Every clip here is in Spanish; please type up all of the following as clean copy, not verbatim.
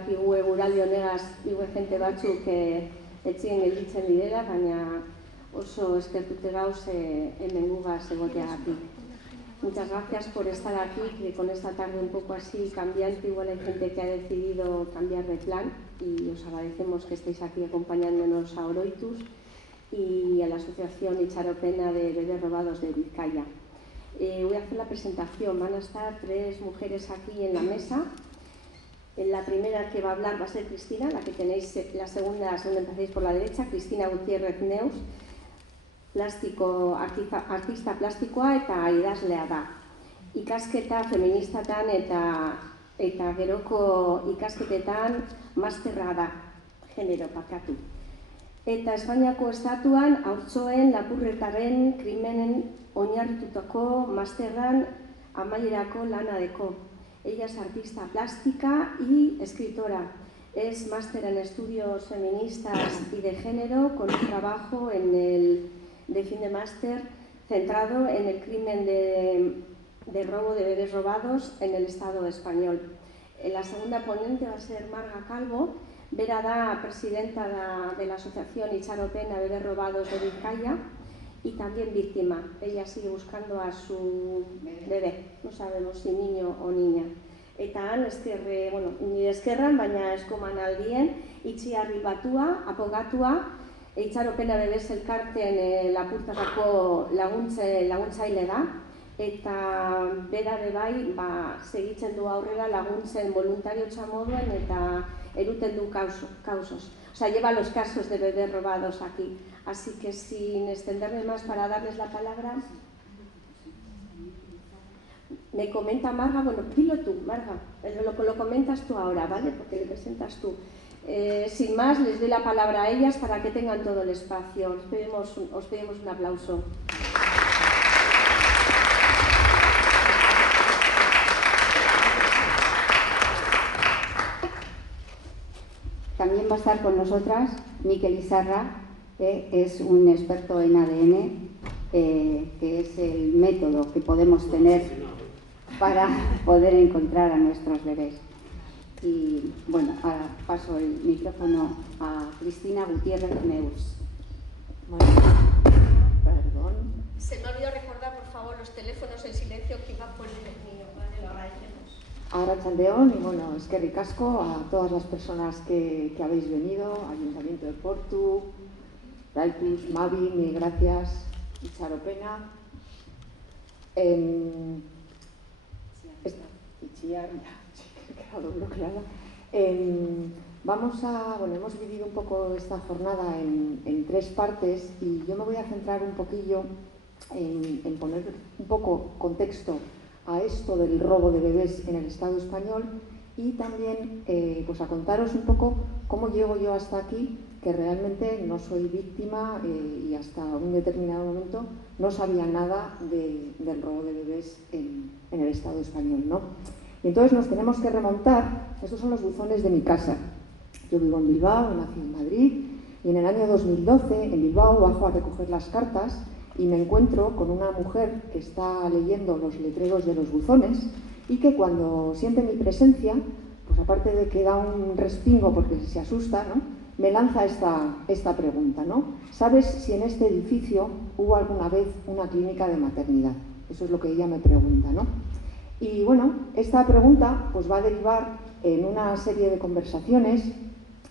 Igue guraldi honegaz, igue jente batzuk etzien gelditzen direla, baina oso eskertute gauz hemen gugaz egoteagatik. Muchas gracias por estar aquí, que con esta tarde un poco así cambiante, igual hay gente que ha decidido cambiar de plan y os agradecemos que estéis aquí acompañándonos a Oroitus y a la Asociación Itxaropena de Bebés Robados de Vizcaya. Voy a hacer la presentación, van a estar tres mujeres aquí en la mesa. La primera que va a hablar va a ser Cristina, la que tenéis, la segunda empezáis por la derecha, Cristina Gutiérrez Neus, artista plastikoa eta idazlea da. Ikasketa feministatan eta geroko ikasketetan masterra da, genero parkatu. Eta Espainiako estatuan haurtxoen lapurretaren krimenen oinarritutako masterran amaierako lana deko. Ella es artista plástica y escritora. Es máster en estudios feministas y de género con un trabajo de fin de máster centrado en el crimen de robo de bebés robados en el Estado español. La segunda ponente va a ser Marga Calvo. Bera da presidenta de la Asociación Itxaropena Bebés Robados de Vizcaya y también víctima. Ella sigue buscando a su bebé, no sabemos si niño o niña. Eta han, nire eskerran, baina eskoman aldien, Itziarri Batua, apogatua, Itxaropena Bebes elkarten lapurtatako laguntzaile da, eta bera bebai segitzen du aurrera laguntzen voluntariotza moduen eta eruten du causos. O sea, lleva los casos de bebés robados aquí. Así que sin extenderme más para darles la palabra, me comenta Marga, bueno, dilo tú, Marga, lo comentas tú ahora, ¿vale? Porque le presentas tú. Sin más, les doy la palabra a ellas para que tengan todo el espacio. Os pedimos un aplauso. También va a estar con nosotras Mikel Izarra, es un experto en ADN, que es el método que podemos tener para poder encontrar a nuestros bebés. Y bueno, ahora paso el micrófono a Cristina Gutiérrez Neus. Bueno, perdón. Se me olvidó recordar, por favor, los teléfonos en silencio que iba a poner el mío, ¿vale? Lo agradecemos. Arratsaldeon, y bueno, eskerrik asko a todas las personas que habéis venido, Ayuntamiento de Portu, Oroitus, Mavi, mil gracias, Itxaropena. Hemos dividido un poco esta jornada en tres partes y yo me voy a centrar un poquillo en poner un poco contexto a esto del robo de bebés en el Estado español y también pues a contaros un poco cómo llego yo hasta aquí, que realmente no soy víctima y hasta un determinado momento no sabía nada del robo de bebés en el Estado español, ¿no? Y entonces nos tenemos que remontar, estos son los buzones de mi casa. Yo vivo en Bilbao, nací en Madrid, y en el año 2012 en Bilbao bajo a recoger las cartas y me encuentro con una mujer que está leyendo los letreros de los buzones y que cuando siente mi presencia, pues aparte de que da un respingo porque se asusta, ¿no?, me lanza esta pregunta, ¿no? ¿Sabes si en este edificio hubo alguna vez una clínica de maternidad? Eso es lo que ella me pregunta, ¿no? Y bueno, esta pregunta pues va a derivar en una serie de conversaciones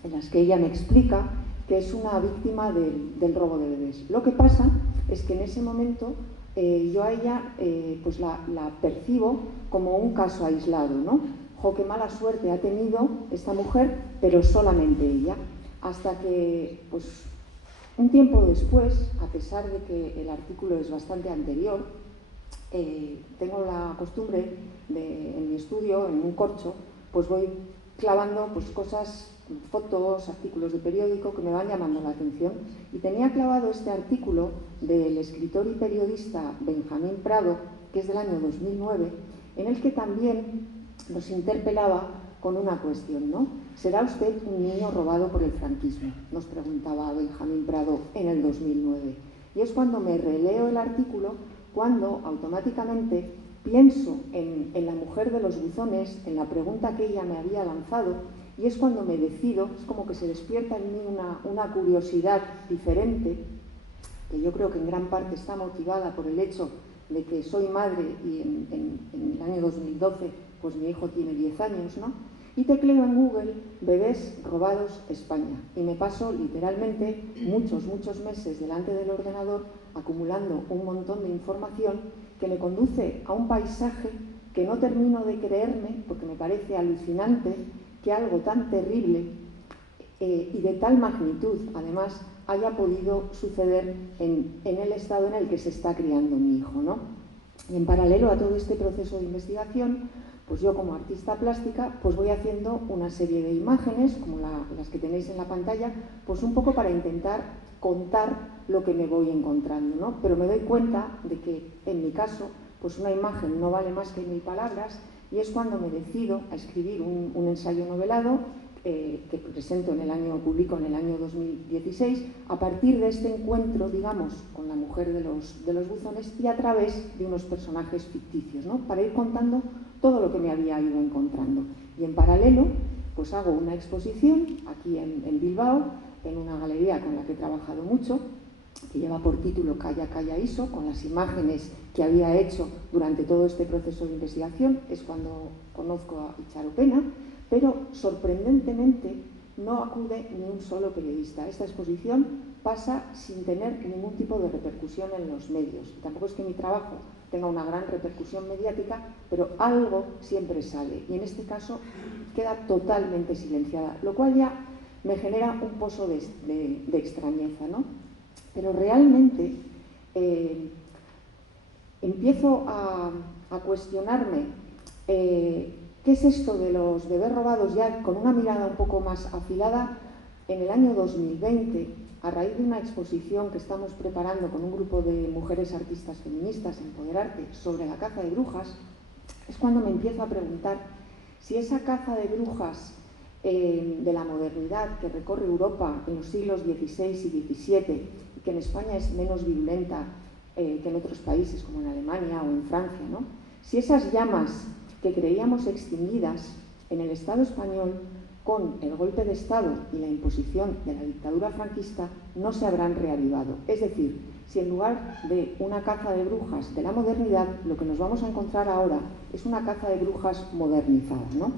en las que ella me explica que es una víctima del robo de bebés. Lo que pasa es que en ese momento yo a ella pues la percibo como un caso aislado, ¿no? Jo, qué mala suerte ha tenido esta mujer, pero solamente ella. Hasta que, pues, un tiempo después, a pesar de que el artículo es bastante anterior, tengo la costumbre de, en mi estudio, en un corcho, pues voy clavando pues, cosas, fotos, artículos de periódico que me van llamando la atención. Y tenía clavado este artículo del escritor y periodista Benjamín Prado, que es del año 2009, en el que también nos interpelaba con una cuestión, ¿no? ¿Será usted un niño robado por el franquismo?, nos preguntaba Benjamín Prado en el 2009. Y es cuando me releo el artículo, cuando automáticamente pienso en la mujer de los buzones, en la pregunta que ella me había lanzado Y es cuando me decido, es como que se despierta en mí una curiosidad diferente, que yo creo que en gran parte está motivada por el hecho de que soy madre y en el año 2012 pues mi hijo tiene 10 años, ¿no? Y tecleo en Google bebés robados España y me paso literalmente muchos meses delante del ordenador acumulando un montón de información que me conduce a un paisaje que no termino de creerme porque me parece alucinante que algo tan terrible y de tal magnitud, además, haya podido suceder en el estado en el que se está criando mi hijo, ¿no? Y en paralelo a todo este proceso de investigación, pues yo como artista plástica pues voy haciendo una serie de imágenes, como las que tenéis en la pantalla, pues un poco para intentar contar lo que me voy encontrando, ¿no? Pero me doy cuenta de que, en mi caso, pues una imagen no vale más que 1000 palabras, y es cuando me decido a escribir un ensayo novelado que publico en el año 2016, a partir de este encuentro, digamos, con la mujer de los buzones y a través de unos personajes ficticios, ¿no? Para ir contando todo lo que me había ido encontrando. Y en paralelo, pues hago una exposición aquí en Bilbao, en una galería con la que he trabajado mucho, que lleva por título Calla, Calla, Iso, con las imágenes que había hecho durante todo este proceso de investigación. Es cuando conozco a Itxaro Pena, pero sorprendentemente no acude ni un solo periodista. Esta exposición pasa sin tener ningún tipo de repercusión en los medios. Y tampoco es que mi trabajo tenga una gran repercusión mediática, pero algo siempre sale. Y en este caso queda totalmente silenciada, lo cual ya me genera un pozo de extrañeza, ¿no? Pero realmente empiezo a cuestionarme ¿qué es esto de los bebés robados? Ya con una mirada un poco más afilada, en el año 2020, a raíz de una exposición que estamos preparando con un grupo de mujeres artistas feministas, Empoderarte, sobre la caza de brujas, es cuando me empiezo a preguntar si esa caza de brujas de la modernidad que recorre Europa en los siglos XVI y XVII, y que en España es menos virulenta que en otros países como en Alemania o en Francia, ¿no? Si esas llamas que creíamos extinguidas en el Estado español con el golpe de Estado y la imposición de la dictadura franquista no se habrán reavivado. Es decir, si en lugar de una caza de brujas de la modernidad, lo que nos vamos a encontrar ahora es una caza de brujas modernizada, ¿no?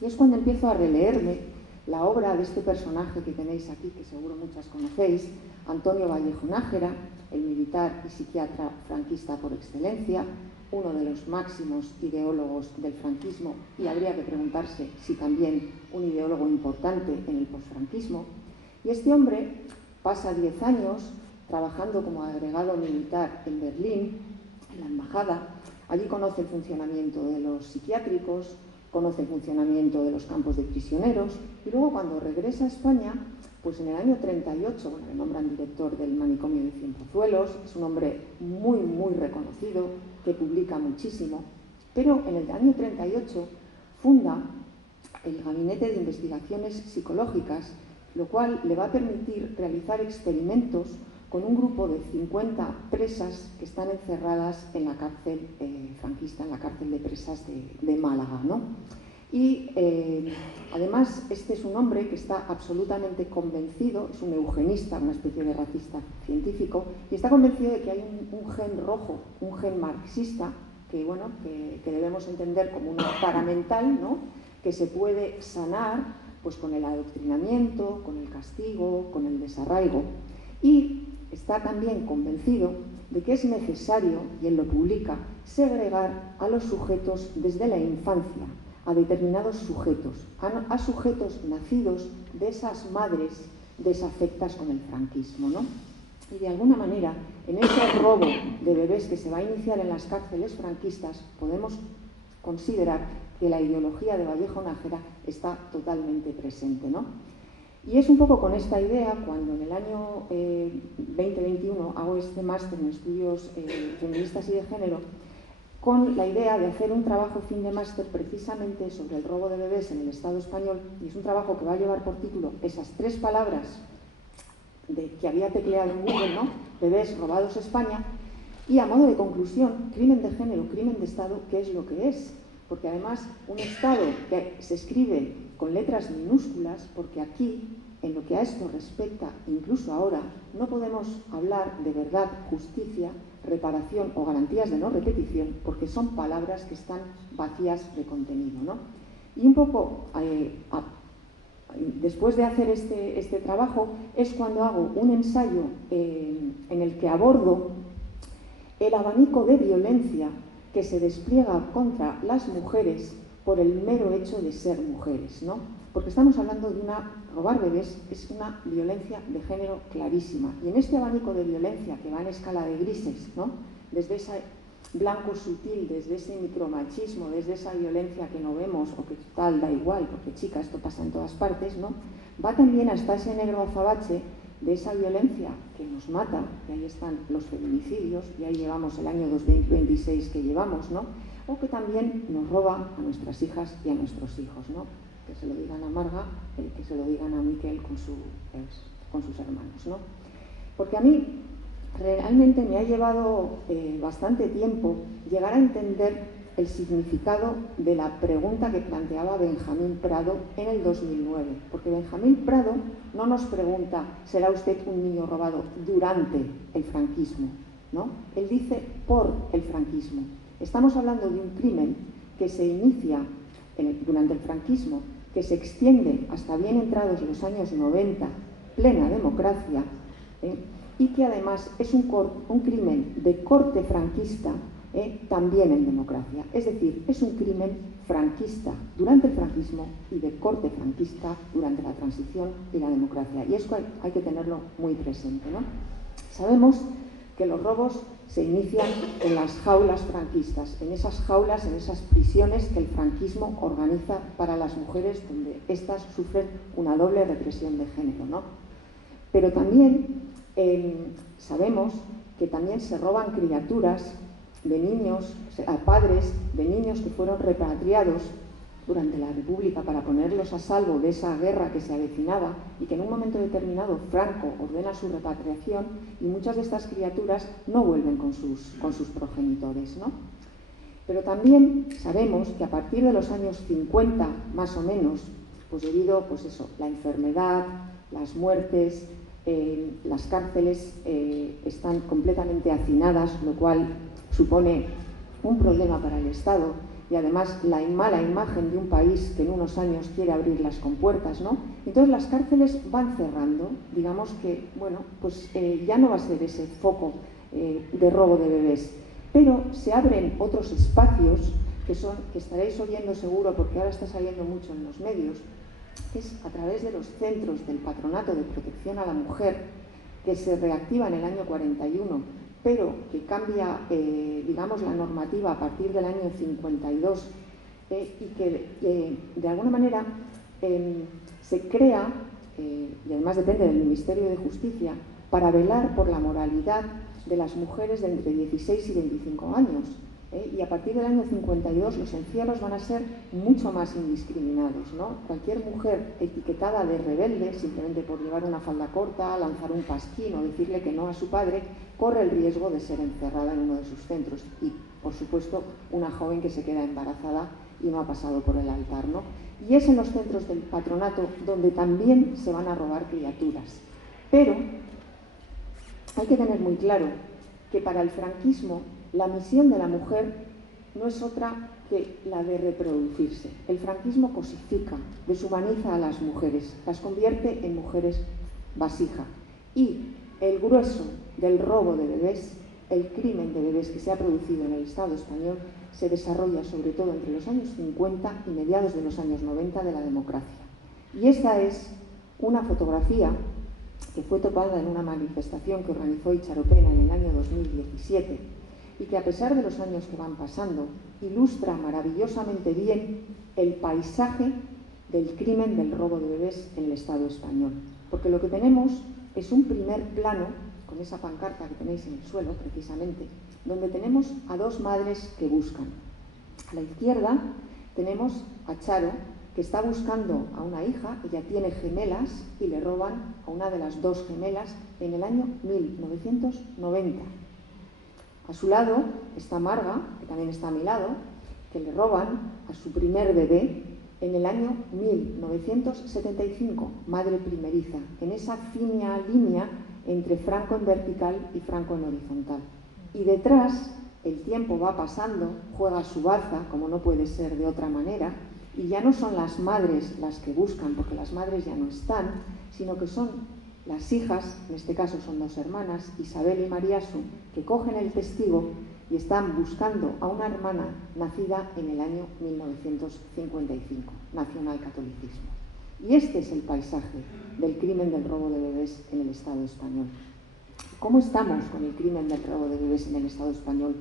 Y es cuando empiezo a releerme la obra de este personaje que tenéis aquí, que seguro muchas conocéis, Antonio Vallejo Nájera, el militar y psiquiatra franquista por excelencia, uno de los máximos ideólogos del franquismo, y habría que preguntarse si también un ideólogo importante en el posfranquismo. Y este hombre pasa 10 años trabajando como agregado militar en Berlín, en la embajada. Allí conoce el funcionamiento de los psiquiátricos, conoce el funcionamiento de los campos de prisioneros, y luego cuando regresa a España, pues en el año 38, le nombran director del manicomio de Cienpozuelos. Es un hombre muy reconocido, que publica muchísimo, pero en el año 38 funda el Gabinete de Investigaciones Psicológicas, lo cual le va a permitir realizar experimentos con un grupo de 50 presas que están encerradas en la cárcel franquista, en la cárcel de presas de Málaga, ¿no? Y además este es un hombre que está absolutamente convencido, es un eugenista, una especie de racista científico, y está convencido de que hay un gen rojo, un gen marxista, que, bueno, que debemos entender como una paramental, ¿no? Que se puede sanar pues, con el adoctrinamiento, con el castigo, con el desarraigo. Y está también convencido de que es necesario, y él lo publica, segregar a los sujetos desde la infancia, a determinados sujetos, a sujetos nacidos de esas madres desafectas con el franquismo, ¿no? Y de alguna manera, en ese robo de bebés que se va a iniciar en las cárceles franquistas, podemos considerar que la ideología de Vallejo Nájera está totalmente presente, ¿no? Y es un poco con esta idea cuando en el año 2021 hago este máster en estudios feministas y de género, con la idea de hacer un trabajo fin de máster precisamente sobre el robo de bebés en el Estado español, y es un trabajo que va a llevar por título esas 3 palabras que había tecleado en Google, ¿no? Bebés robados España, y a modo de conclusión, crimen de género, crimen de Estado, ¿qué es lo que es? Porque además un Estado que se escribe con letras minúsculas, porque aquí, en lo que a esto respecta, incluso ahora, no podemos hablar de verdad, justicia, reparación o garantías de no repetición, porque son palabras que están vacías de contenido, ¿no? Y un poco después de hacer este trabajo es cuando hago un ensayo en el que abordo el abanico de violencia que se despliega contra las mujeres por el mero hecho de ser mujeres, ¿no? Porque estamos hablando de robar bebés es una violencia de género clarísima. Y en este abanico de violencia que va en escala de grises, ¿no? Desde ese blanco sutil, desde ese micromachismo, desde esa violencia que no vemos o que tal, da igual, porque chica, esto pasa en todas partes, ¿no? Va también hasta ese negro azabache de esa violencia que nos mata, y ahí están los feminicidios, y ahí llevamos el año 2026 que llevamos, ¿no? O que también nos roba a nuestras hijas y a nuestros hijos, ¿no? Que se lo digan a Marga, que se lo digan a Miquel con sus hermanos, ¿no? Porque a mí realmente me ha llevado bastante tiempo llegar a entender el significado de la pregunta que planteaba Benjamín Prado en el 2009. Porque Benjamín Prado no nos pregunta, ¿será usted un niño robado durante el franquismo? ¿No? Él dice, por el franquismo. Estamos hablando de un crimen que se inicia durante el franquismo, que se extiende hasta bien entrados los años 90, plena democracia, y que además es un crimen de corte franquista, también en democracia. Es decir, es un crimen franquista durante el franquismo y de corte franquista durante la transición y la democracia. Y eso hay que tenerlo muy presente, ¿no? Sabemos que los robos se inician en las jaulas franquistas, en esas jaulas, en esas prisiones que el franquismo organiza para las mujeres, donde éstas sufren una doble represión de género, ¿no? Pero también sabemos que también se roban criaturas de niños, a padres de niños que fueron repatriados durante la República para ponerlos a salvo de esa guerra que se avecinaba y que en un momento determinado Franco ordena su repatriación y muchas de estas criaturas no vuelven con sus progenitores, ¿no? Pero también sabemos que a partir de los años 50, más o menos, pues debido, pues eso, la enfermedad, las muertes, las cárceles están completamente hacinadas, lo cual supone un problema para el Estado y además la mala imagen de un país que en unos años quiere abrir las compuertas, ¿no? Entonces las cárceles van cerrando, digamos que, bueno, pues ya no va a ser ese foco de robo de bebés, pero se abren otros espacios que estaréis oyendo seguro porque ahora está saliendo mucho en los medios, que es a través de los centros del Patronato de Protección a la Mujer, que se reactiva en el año 41, pero que cambia, digamos, la normativa a partir del año 52 y que de alguna manera se crea, y además depende del Ministerio de Justicia, para velar por la moralidad de las mujeres de entre 16 y 25 años. Y a partir del año 52 los encierros van a ser mucho más indiscriminados, ¿no? Cualquier mujer etiquetada de rebelde, simplemente por llevar una falda corta, lanzar un pasquín o decirle que no a su padre, corre el riesgo de ser encerrada en uno de sus centros. Y, por supuesto, una joven que se queda embarazada y no ha pasado por el altar, ¿no? Y es en los centros del patronato donde también se van a robar criaturas. Pero hay que tener muy claro que para el franquismo la misión de la mujer no es otra que la de reproducirse. El franquismo cosifica, deshumaniza a las mujeres, las convierte en mujeres vasija. Y el grueso del robo de bebés, el crimen de bebés que se ha producido en el Estado español, se desarrolla sobre todo entre los años 50 y mediados de los años 90 de la democracia. Y esta es una fotografía que fue topada en una manifestación que organizó Icharopena en el año 2017, y que a pesar de los años que van pasando, ilustra maravillosamente bien el paisaje del crimen del robo de bebés en el Estado español. Porque lo que tenemos es un primer plano, con esa pancarta que tenéis en el suelo, precisamente, donde tenemos a dos madres que buscan. A la izquierda tenemos a Charo, que está buscando a una hija, ella tiene gemelas, y le roban a una de las dos gemelas en el año 1990. A su lado está Marga, que también está a mi lado, que le roban a su primer bebé en el año 1975, madre primeriza, en esa fina línea entre Franco en vertical y Franco en horizontal. Y detrás, el tiempo va pasando, juega su baza, como no puede ser de otra manera, y ya no son las madres las que buscan, porque las madres ya no están, sino que son las hijas, en este caso son dos hermanas, Isabel y Mariasu, que cogen el testigo y están buscando a una hermana nacida en el año 1955, nacionalcatolicismo. Y este es el paisaje del crimen del robo de bebés en el Estado español. ¿Cómo estamos con el crimen del robo de bebés en el Estado español?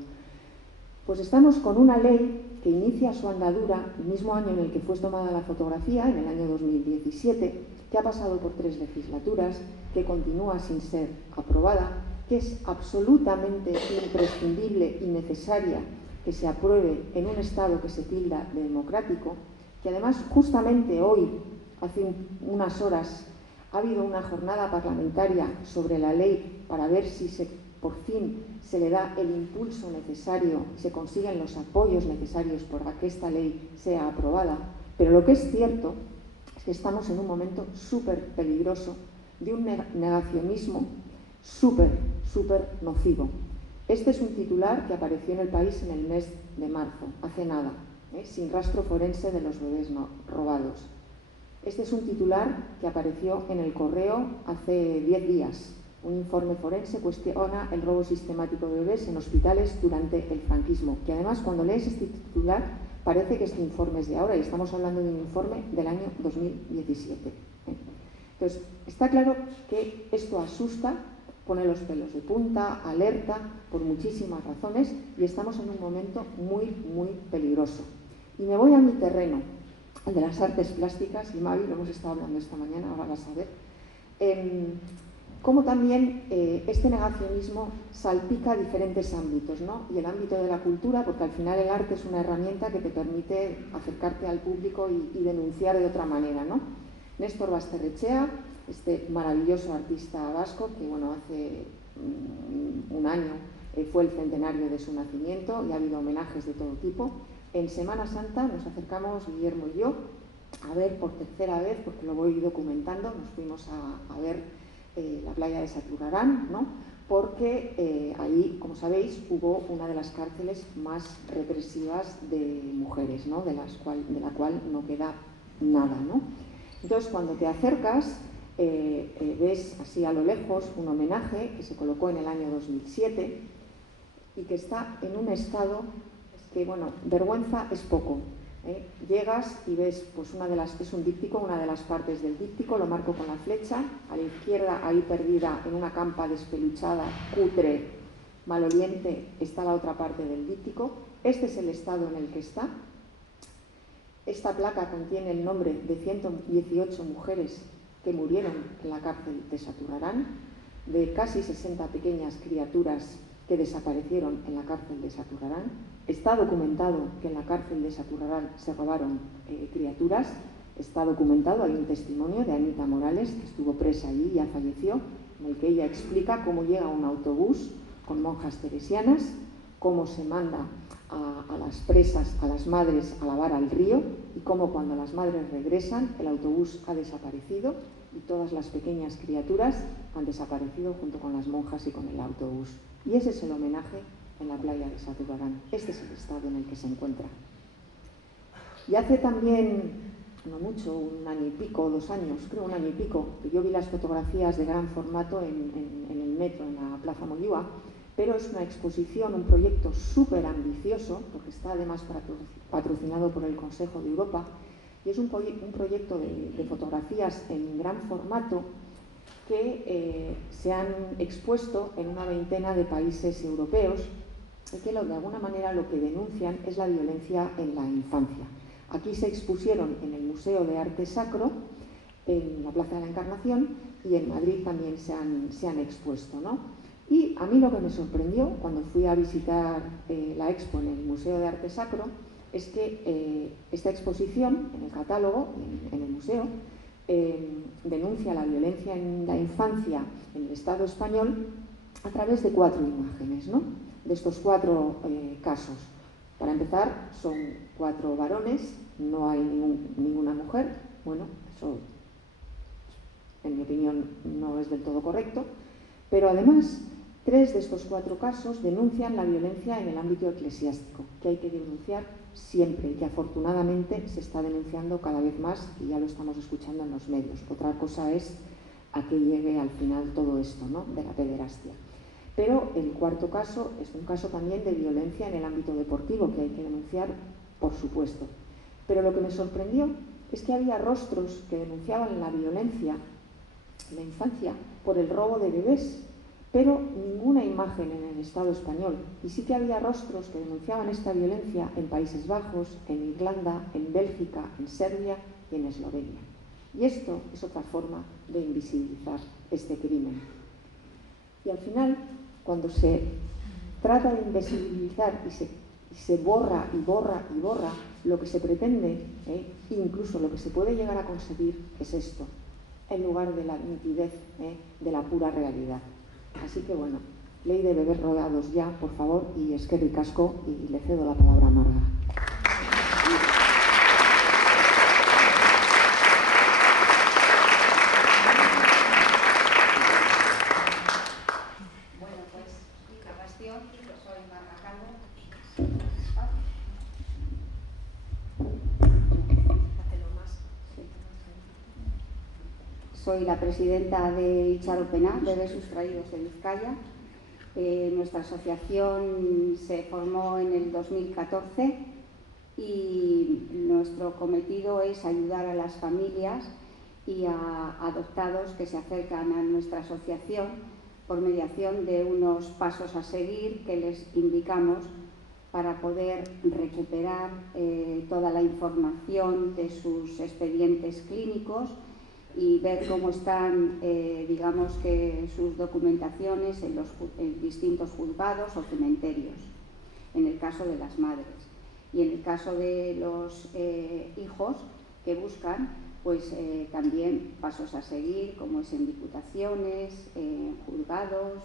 Pues estamos con una ley que inicia su andadura el mismo año en el que fue tomada la fotografía, en el año 2017, que ha pasado por 3 legislaturas, que continúa sin ser aprobada, que es absolutamente imprescindible y necesaria que se apruebe en un Estado que se tilda de democrático, que además justamente hoy, hace unas horas, ha habido una jornada parlamentaria sobre la ley para ver si por fin se le da el impulso necesario y se consiguen los apoyos necesarios para que esta ley sea aprobada. Pero lo que es cierto es que estamos en un momento súper peligroso de un negacionismo súper nocivo. Este es un titular que apareció en El País en el mes de marzo, hace nada, sin rastro forense de los bebés robados. Este es un titular que apareció en El Correo hace 10 días. Un informe forense cuestiona el robo sistemático de bebés en hospitales durante el franquismo, que además cuando lees este titular parece que este informe es de ahora y estamos hablando de un informe del año 2017. Entonces, está claro que esto asusta, pone los pelos de punta, alerta por muchísimas razones y estamos en un momento muy peligroso. Y me voy a mi terreno, el de las artes plásticas, y Mavi, lo hemos estado hablando esta mañana, ahora vas a ver, cómo también este negacionismo salpica diferentes ámbitos, ¿no? Y el ámbito de la cultura, porque al final el arte es una herramienta que te permite acercarte al público y denunciar de otra manera, ¿no? Néstor Basterrechea, este maravilloso artista vasco, que bueno, hace un año fue el centenario de su nacimiento y ha habido homenajes de todo tipo. En Semana Santa nos acercamos, Guillermo y yo, a ver por tercera vez, porque lo voy documentando, nos fuimos a ver la playa de Saturarán, ¿no? Porque ahí, como sabéis, hubo una de las cárceles más represivas de mujeres, ¿no? de la cual no queda nada, ¿no? Entonces, cuando te acercas, ves así a lo lejos un homenaje que se colocó en el año 2007 y que está en un estado que, bueno, vergüenza es poco. Llegas y ves, pues es un díptico, una de las partes del díptico, lo marco con la flecha, a la izquierda, ahí perdida en una campa despeluchada, cutre, maloliente, está la otra parte del díptico. Este es el estado en el que está. Esta placa contiene el nombre de 118 mujeres que murieron en la cárcel de Saturarán, de casi 60 pequeñas criaturas que desaparecieron en la cárcel de Saturarán. Está documentado que en la cárcel de Saturarán se robaron criaturas. Está documentado, hay un testimonio de Anita Morales, que estuvo presa allí y ya falleció, en el que ella explica cómo llega un autobús con monjas teresianas, cómo se manda a las presas, a las madres, a lavar al río y cómo cuando las madres regresan el autobús ha desaparecido y todas las pequeñas criaturas han desaparecido junto con las monjas y con el autobús. Y ese es el homenaje en la playa de Saturarán. Este es el estado en el que se encuentra. Y hace también, no mucho, un año y pico, 2 años, creo un año y pico, que yo vi las fotografías de gran formato en el metro, en la Plaza Moyúa, pero es una exposición, un proyecto súper ambicioso, porque está además patrocinado por el Consejo de Europa, y es un proyecto de fotografías en gran formato que se han expuesto en una veintena de países europeos y que de alguna manera lo que denuncian es la violencia en la infancia. Aquí se expusieron en el Museo de Arte Sacro, en la Plaza de la Encarnación, y en Madrid también se han expuesto, ¿no? Y a mí lo que me sorprendió cuando fui a visitar la expo en el Museo de Arte Sacro es que esta exposición, en el catálogo, en el museo, denuncia la violencia en la infancia en el Estado español a través de 4 imágenes, ¿no? De estos 4 casos. Para empezar, son 4 varones no hay ninguna mujer. Bueno, eso en mi opinión no es del todo correcto, pero además 3 de estos 4 casos denuncian la violencia en el ámbito eclesiástico, que hay que denunciar siempre y que afortunadamente se está denunciando cada vez más y ya lo estamos escuchando en los medios. Otra cosa es a qué llegue al final todo esto, ¿no?, de la pederastia. Pero el 4.º caso es un caso también de violencia en el ámbito deportivo, que hay que denunciar, por supuesto. Pero lo que me sorprendió es que había rostros que denunciaban la violencia en la infancia por el robo de bebés, pero ninguna imagen en el Estado español. Y sí que había rostros que denunciaban esta violencia en Países Bajos, en Irlanda, en Bélgica, en Serbia y en Eslovenia. Y esto es otra forma de invisibilizar este crimen. Y al final, cuando se trata de invisibilizar y se borra y borra y borra, lo que se pretende, incluso lo que se puede llegar a conseguir, es esto, en lugar de la nitidez de la pura realidad. Así que bueno, ley de bebés robados ya, por favor, y eskerrik asko, y le cedo la palabra a Marga. Bueno, pues, Bastión, soy Marga Calvo. Soy la presidenta de Itxaropena, Bebés Sustraídos de Vizcaya. Nuestra asociación se formó en el 2014 y nuestro cometido es ayudar a las familias y a adoptados que se acercan a nuestra asociación por mediación de unos pasos a seguir que les indicamos para poder recuperar toda la información de sus expedientes clínicos y ver cómo están, digamos que sus documentaciones en distintos juzgados o cementerios, en el caso de las madres. Y en el caso de los hijos que buscan, pues también pasos a seguir, como es en diputaciones, en juzgados,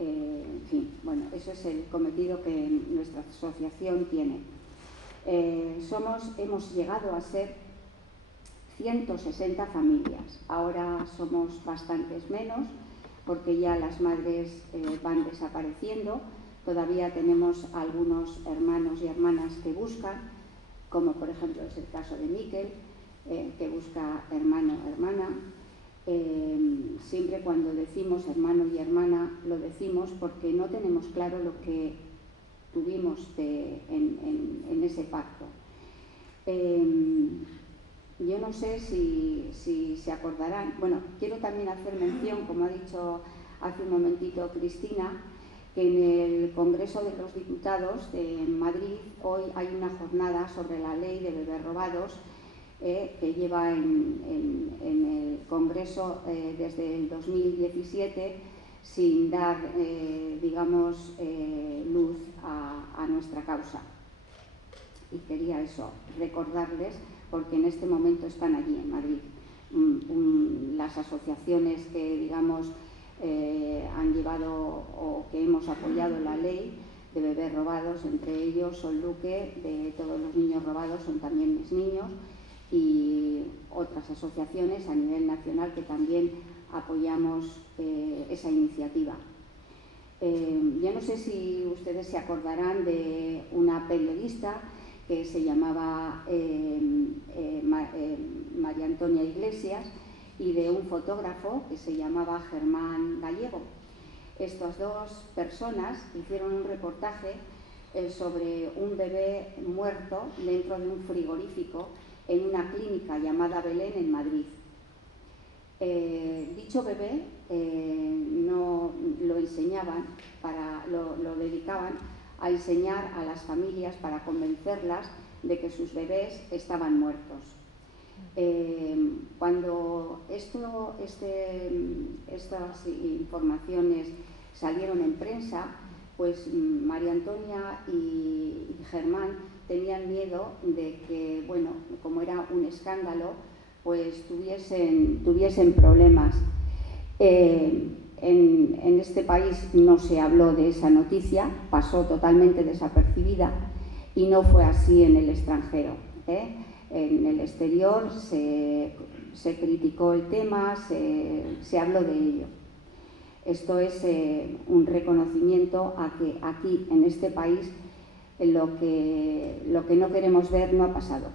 en fin, bueno, eso es el cometido que nuestra asociación tiene. Hemos llegado a ser 160 familias. Ahora somos bastantes menos porque ya las madres van desapareciendo. Todavía tenemos algunos hermanos y hermanas que buscan, como por ejemplo es el caso de Miquel, que busca hermano o hermana. Siempre cuando decimos hermano y hermana lo decimos porque no tenemos claro lo que tuvimos en ese pacto. Yo no sé si se acordarán. Bueno, quiero también hacer mención, como ha dicho hace un momentito Cristina, que en el Congreso de los Diputados de Madrid hoy hay una jornada sobre la ley de bebés robados que lleva en el Congreso desde el 2017 sin dar, digamos, luz a nuestra causa. Y quería eso, recordarles, porque en este momento están allí en Madrid. Las asociaciones que, digamos, han llevado o que hemos apoyado la ley de bebés robados, entre ellos Sol Luque, de Todos los niños robados son también mis niños, y otras asociaciones a nivel nacional que también apoyamos esa iniciativa. Yo no sé si ustedes se acordarán de una periodista que se llamaba María Antonia Iglesias y de un fotógrafo que se llamaba Germán Gallego. Estas dos personas hicieron un reportaje sobre un bebé muerto dentro de un frigorífico en una clínica llamada Belén en Madrid. Dicho bebé no lo enseñaban, lo dedicaban a enseñar a las familias para convencerlas de que sus bebés estaban muertos. Cuando estas informaciones salieron en prensa, pues María Antonia y Germán tenían miedo de que, bueno, como era un escándalo, pues tuviesen problemas. En este país no se habló de esa noticia, pasó totalmente desapercibida y no fue así en el extranjero. En el exterior se criticó el tema, se habló de ello. Esto es un reconocimiento a que aquí, en este país, lo que no queremos ver no ha pasado.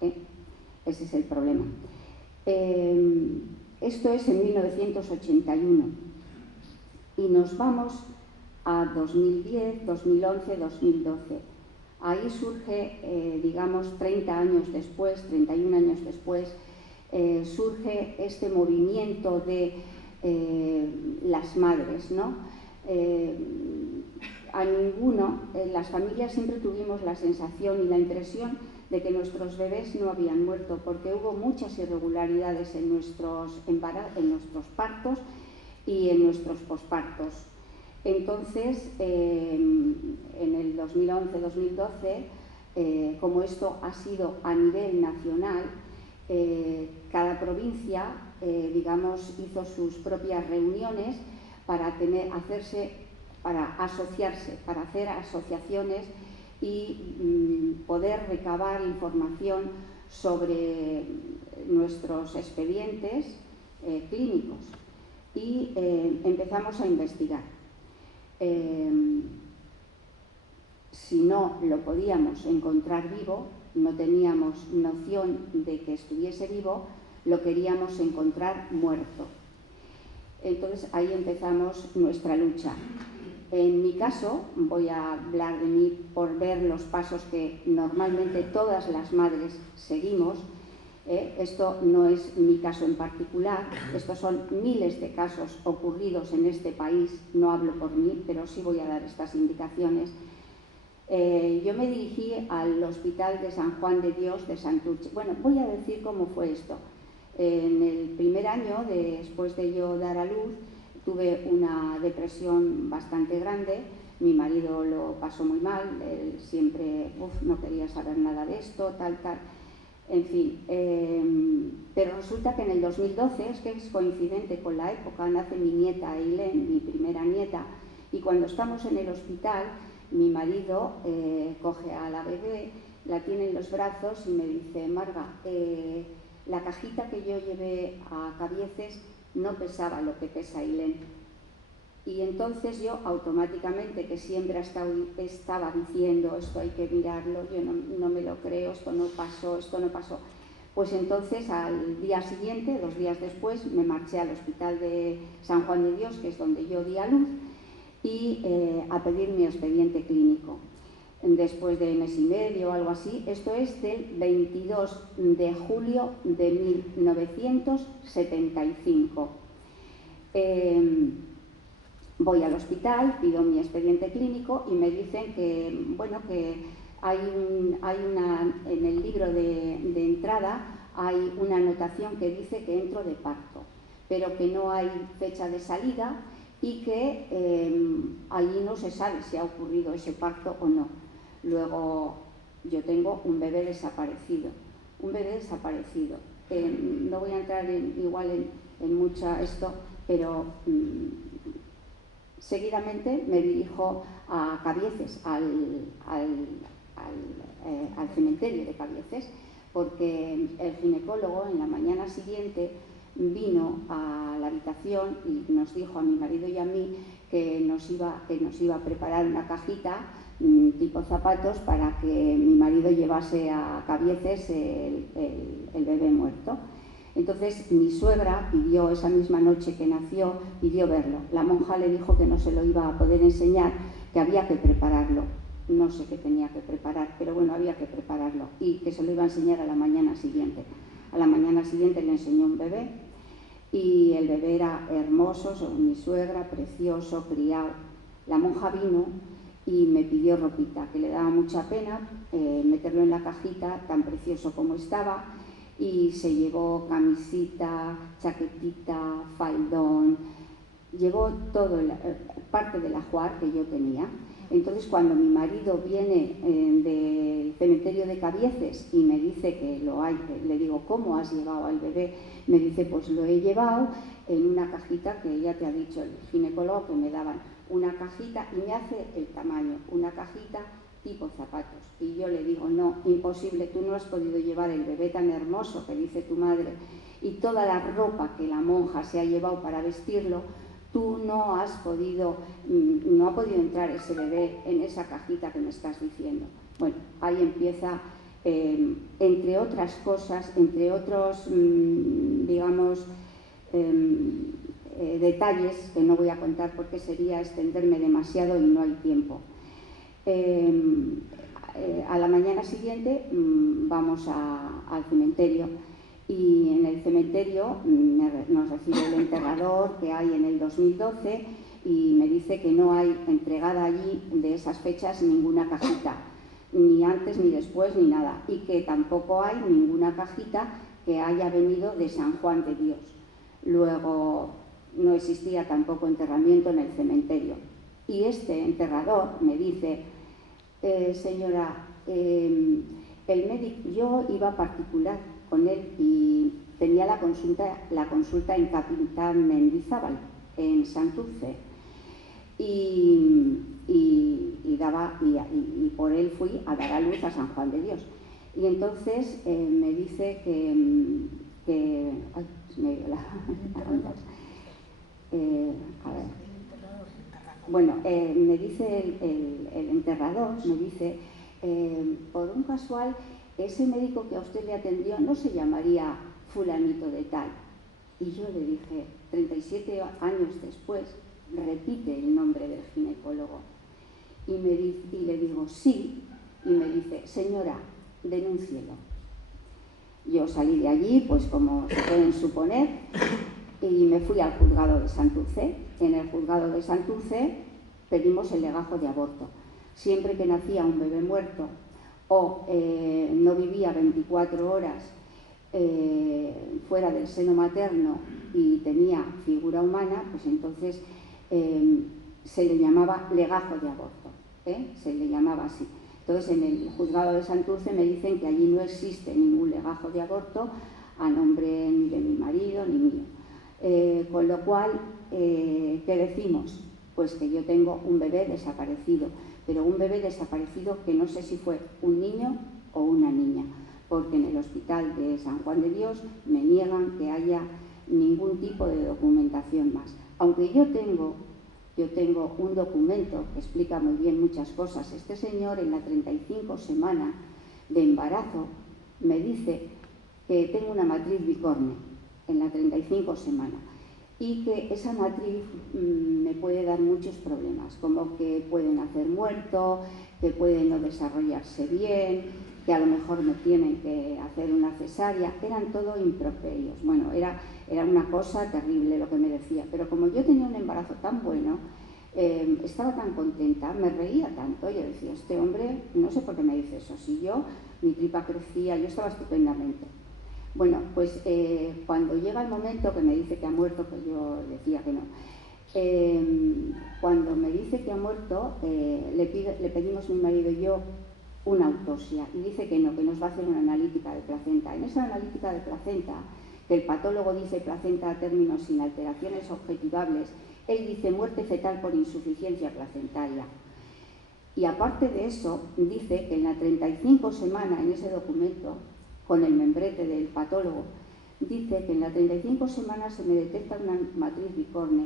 Ese es el problema. Esto es en 1981 y nos vamos a 2010, 2011, 2012. Ahí surge, digamos, 30 años después, 31 años después, surge este movimiento de las madres, ¿no? A ninguno, las familias siempre tuvimos la sensación y la impresión de que nuestros bebés no habían muerto, porque hubo muchas irregularidades en nuestros partos y en nuestros pospartos. Entonces, en el 2011-2012, como esto ha sido a nivel nacional, cada provincia, digamos, hizo sus propias reuniones para asociarse, para hacer asociaciones y poder recabar información sobre nuestros expedientes clínicos. Y empezamos a investigar. Si no lo podíamos encontrar vivo, no teníamos noción de que estuviese vivo, lo queríamos encontrar muerto. Entonces ahí empezamos nuestra lucha. En mi caso, voy a hablar de mí por ver los pasos que normalmente todas las madres seguimos. Esto no es mi caso en particular, estos son miles de casos ocurridos en este país, no hablo por mí, pero sí voy a dar estas indicaciones. Yo me dirigí al Hospital de San Juan de Dios de Santurce. Bueno, voy a decir cómo fue esto. En el primer año, después de yo dar a luz, tuve una depresión bastante grande. Mi marido lo pasó muy mal, él siempre no quería saber nada de esto, tal. En fin, pero resulta que en el 2012, es que es coincidente con la época, nace mi nieta Eileen, mi primera nieta, y cuando estamos en el hospital, mi marido coge a la bebé, la tiene en los brazos y me dice: Marga, la cajita que yo llevé a Cabieces no pesaba lo que pesa Eileen. Y entonces yo automáticamente, que siempre estaba diciendo esto hay que mirarlo, yo no me lo creo, esto no pasó, pues entonces al día siguiente, 2 días después, me marché al Hospital de San Juan de Dios, que es donde yo di a luz, y a pedir mi expediente clínico. Después de mes y medio o algo así, esto es del 22 de julio de 1975. Voy al hospital, pido mi expediente clínico y me dicen que, bueno, que en el libro de entrada hay una anotación que dice que entro de parto, pero que no hay fecha de salida y que allí no se sabe si ha ocurrido ese parto o no. Luego yo tengo un bebé desaparecido, no voy a entrar en mucha esto, pero seguidamente me dirijo a Cabieces, al cementerio de Cabieces, porque el ginecólogo en la mañana siguiente vino a la habitación y nos dijo a mi marido y a mí que nos iba a preparar una cajita tipo zapatos para que mi marido llevase a Cabieces el bebé muerto. Entonces mi suegra pidió, esa misma noche que nació, pidió verlo. La monja le dijo que no se lo iba a poder enseñar, que había que prepararlo. No sé qué tenía que preparar, pero bueno, había que prepararlo y que se lo iba a enseñar a la mañana siguiente. A la mañana siguiente le enseñó un bebé y el bebé era hermoso, según mi suegra, precioso, criado. La monja vino y me pidió ropita, que le daba mucha pena meterlo en la cajita tan precioso como estaba, y se llevó camisita, chaquetita, faldón, llevó todo, parte del ajuar que yo tenía. Entonces cuando mi marido viene del cementerio de Cabieces y me dice que lo hay, le digo: ¿cómo has llevado al bebé? Me dice: pues lo he llevado en una cajita que ya te ha dicho el ginecólogo que me daban, una cajita, y me hace el tamaño, una cajita tipo zapatos. Y yo le digo, no, imposible, tú no has podido llevar el bebé tan hermoso que dice tu madre y toda la ropa que la monja se ha llevado para vestirlo, tú no has podido, no ha podido entrar ese bebé en esa cajita que me estás diciendo. Bueno, ahí empieza, entre otras cosas, entre otros, digamos, detalles que no voy a contar porque sería extenderme demasiado y no hay tiempo. A la mañana siguiente vamos al cementerio y en el cementerio nos recibe el enterrador que hay en el 2012 y me dice que no hay entregada allí de esas fechas ninguna cajita, ni antes ni después ni nada, y que tampoco hay ninguna cajita que haya venido de San Juan de Dios. Luego no existía tampoco enterramiento en el cementerio. Y este enterrador me dice, señora, el médico, yo iba particular con él y tenía la consulta en Capitán Mendizábal, en Santurce, y por él fui a dar a luz a San Juan de Dios. Y entonces me dice me dice el enterrador, me dice, por un casual, ese médico que a usted le atendió no se llamaría fulanito de tal. Y yo le dije, 37 años después, repite el nombre del ginecólogo. Y le digo, sí, y me dice, señora, denúncielo. Yo salí de allí, pues como se pueden suponer, y me fui al juzgado de Santurce. En el juzgado de Santurce pedimos el legajo de aborto. Siempre que nacía un bebé muerto o no vivía 24 horas fuera del seno materno y tenía figura humana, pues entonces se le llamaba legajo de aborto, se le llamaba así. Entonces en el juzgado de Santurce me dicen que allí no existe ningún legajo de aborto a nombre ni de mi marido ni mío. Con lo cual, ¿qué decimos? Pues que yo tengo un bebé desaparecido, pero un bebé desaparecido que no sé si fue un niño o una niña, porque en el hospital de San Juan de Dios me niegan que haya ningún tipo de documentación más. Aunque yo tengo un documento que explica muy bien muchas cosas. Este señor en la 35 semana de embarazo me dice que tengo una matriz bicorne en la 35 semana y que esa matriz me puede dar muchos problemas, como que puede nacer muerto, que puede no desarrollarse bien, que a lo mejor me tienen que hacer una cesárea. Eran todo improperios. Bueno, era una cosa terrible lo que me decía, pero como yo tenía un embarazo tan bueno, estaba tan contenta, me reía tanto, yo decía, este hombre, no sé por qué me dice eso, si mi tripa crecía, yo estaba estupendamente. Bueno, pues cuando llega el momento que me dice que ha muerto, pues yo decía que no. Cuando me dice que ha muerto, le pedimos mi marido y yo una autopsia y dice que no, que nos va a hacer una analítica de placenta. En esa analítica de placenta, que el patólogo dice placenta a términos sin alteraciones objetivables, él dice muerte fetal por insuficiencia placentaria. Y aparte de eso, dice que en la 35 semana, en ese documento, con el membrete del patólogo, dice que en la 35 semanas se me detecta una matriz bicorne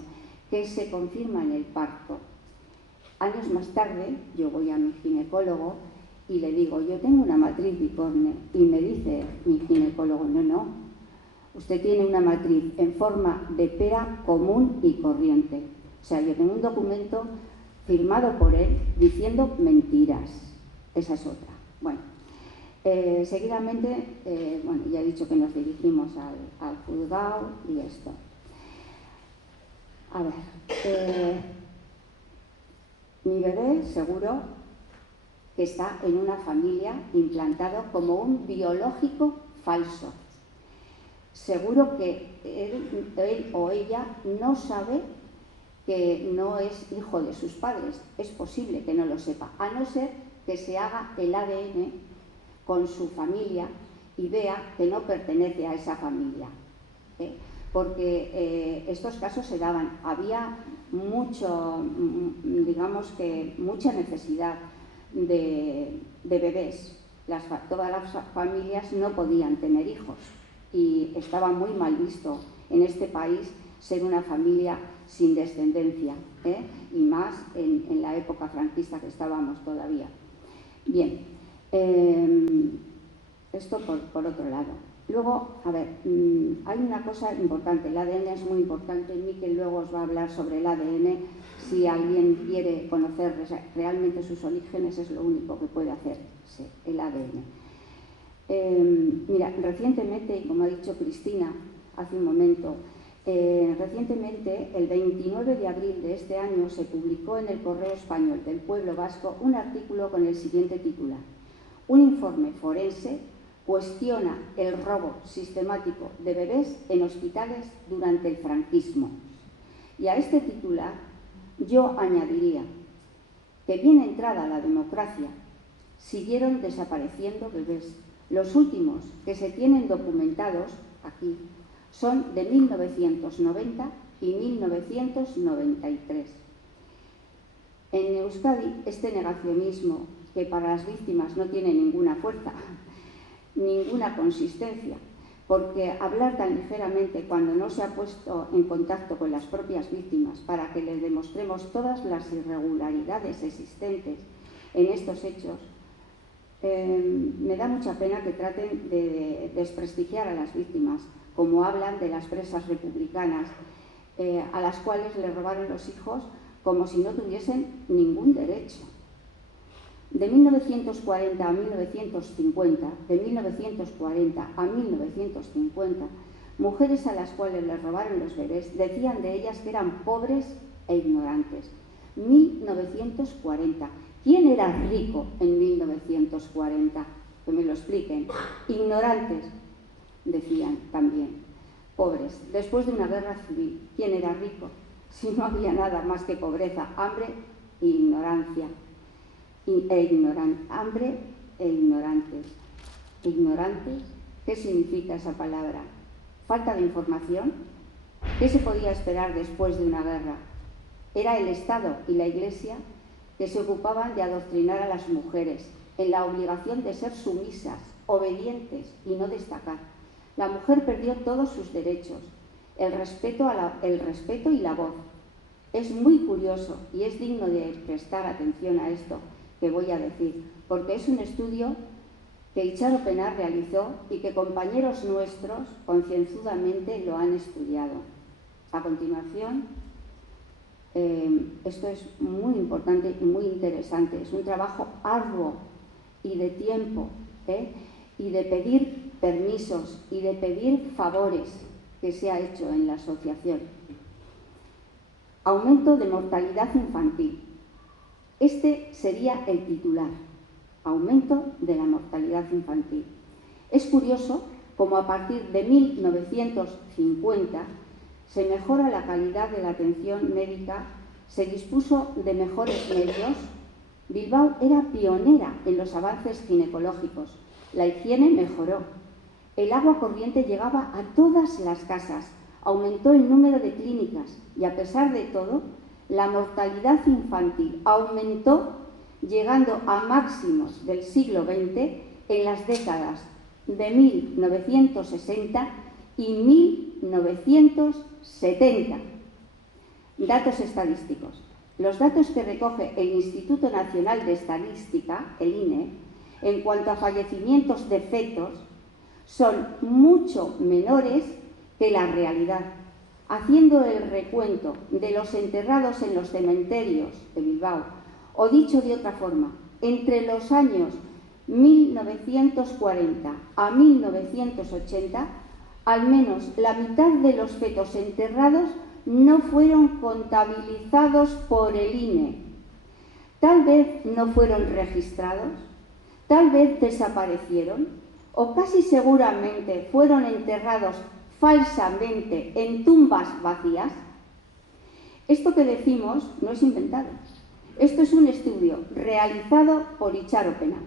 que se confirma en el parto. Años más tarde, yo voy a mi ginecólogo y le digo, yo tengo una matriz bicorne, y me dice mi ginecólogo, no, usted tiene una matriz en forma de pera común y corriente. O sea, yo tengo un documento firmado por él diciendo mentiras. Esa es otra. Bueno, seguidamente, ya he dicho que nos dirigimos al juzgado y esto. A ver, mi bebé seguro que está en una familia implantado como un biológico falso. Seguro que él o ella no sabe que no es hijo de sus padres. Es posible que no lo sepa, a no ser que se haga el ADN con su familia y vea que no pertenece a esa familia. Porque estos casos se daban, había mucha necesidad de bebés. Todas las familias no podían tener hijos y estaba muy mal visto en este país ser una familia sin descendencia, y más en la época franquista que estábamos todavía. Bien, esto por otro lado. Luego, a ver, hay una cosa importante, el ADN es muy importante, Miquel luego os va a hablar sobre el ADN, si alguien quiere conocer realmente sus orígenes es lo único que puede hacerse, el ADN. Mira, recientemente, y como ha dicho Cristina hace un momento, recientemente, el 29 de abril de este año, se publicó en el Correo Español del Pueblo Vasco un artículo con el siguiente titular: un informe forense cuestiona el robo sistemático de bebés en hospitales durante el franquismo. Y a este titular yo añadiría que bien entrada la democracia siguieron desapareciendo bebés. Los últimos que se tienen documentados aquí son de 1990 y 1993. En Euskadi, este negacionismo, que para las víctimas no tiene ninguna fuerza, ninguna consistencia, porque hablar tan ligeramente cuando no se ha puesto en contacto con las propias víctimas para que les demostremos todas las irregularidades existentes en estos hechos, me da mucha pena que traten de desprestigiar a las víctimas, como hablan de las presas republicanas, a las cuales les robaron los hijos como si no tuviesen ningún derecho. De 1940 a 1950, de 1940 a 1950, mujeres a las cuales les robaron los bebés decían de ellas que eran pobres e ignorantes. 1940. ¿Quién era rico en 1940? Que me lo expliquen. Ignorantes, decían también. Pobres. Después de una guerra civil, ¿quién era rico? Si no había nada más que pobreza, hambre e ignorancia. Hambre e ignorantes. ¿Ignorantes? ¿Qué significa esa palabra? ¿Falta de información? ¿Qué se podía esperar después de una guerra? Era el Estado y la Iglesia que se ocupaban de adoctrinar a las mujeres en la obligación de ser sumisas, obedientes y no destacar. La mujer perdió todos sus derechos, el respeto y la voz. Es muy curioso y es digno de prestar atención a esto que voy a decir, porque es un estudio que Itxaro Penar realizó y que compañeros nuestros concienzudamente lo han estudiado. A continuación, esto es muy importante y muy interesante, es un trabajo arduo y de tiempo, y de pedir permisos y de pedir favores que se ha hecho en la asociación. Aumento de mortalidad infantil. Este sería el titular, aumento de la mortalidad infantil. Es curioso cómo a partir de 1950 se mejora la calidad de la atención médica, se dispuso de mejores medios. Bilbao era pionera en los avances ginecológicos, la higiene mejoró, el agua corriente llegaba a todas las casas, aumentó el número de clínicas y a pesar de todo, la mortalidad infantil aumentó llegando a máximos del siglo XX en las décadas de 1960 y 1970. Datos estadísticos. Los datos que recoge el Instituto Nacional de Estadística, el INE, en cuanto a fallecimientos de fetos, son mucho menores que la realidad. Haciendo el recuento de los enterrados en los cementerios de Bilbao, o dicho de otra forma, entre los años 1940 a 1980, al menos la mitad de los fetos enterrados no fueron contabilizados por el INE. Tal vez no fueron registrados, tal vez desaparecieron, o casi seguramente fueron enterrados falsamente en tumbas vacías. Esto que decimos no es inventado. Esto es un estudio realizado por Itxaro Penar.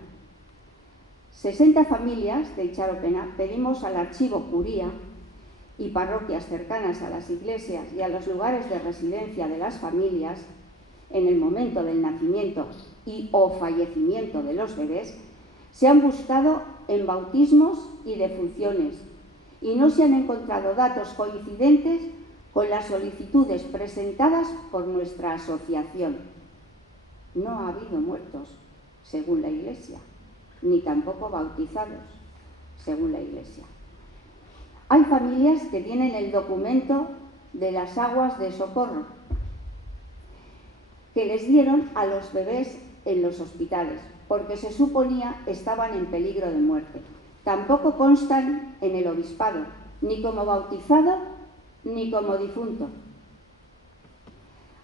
60 familias de Itxaro Penar pedimos al archivo Curía y parroquias cercanas a las iglesias y a los lugares de residencia de las familias en el momento del nacimiento y o fallecimiento de los bebés, se han buscado en bautismos y defunciones y no se han encontrado datos coincidentes con las solicitudes presentadas por nuestra asociación. No ha habido muertos, según la Iglesia, ni tampoco bautizados, según la Iglesia. Hay familias que tienen el documento de las aguas de socorro que les dieron a los bebés en los hospitales, porque se suponía estaban en peligro de muerte. Tampoco constan en el obispado, ni como bautizado ni como difunto.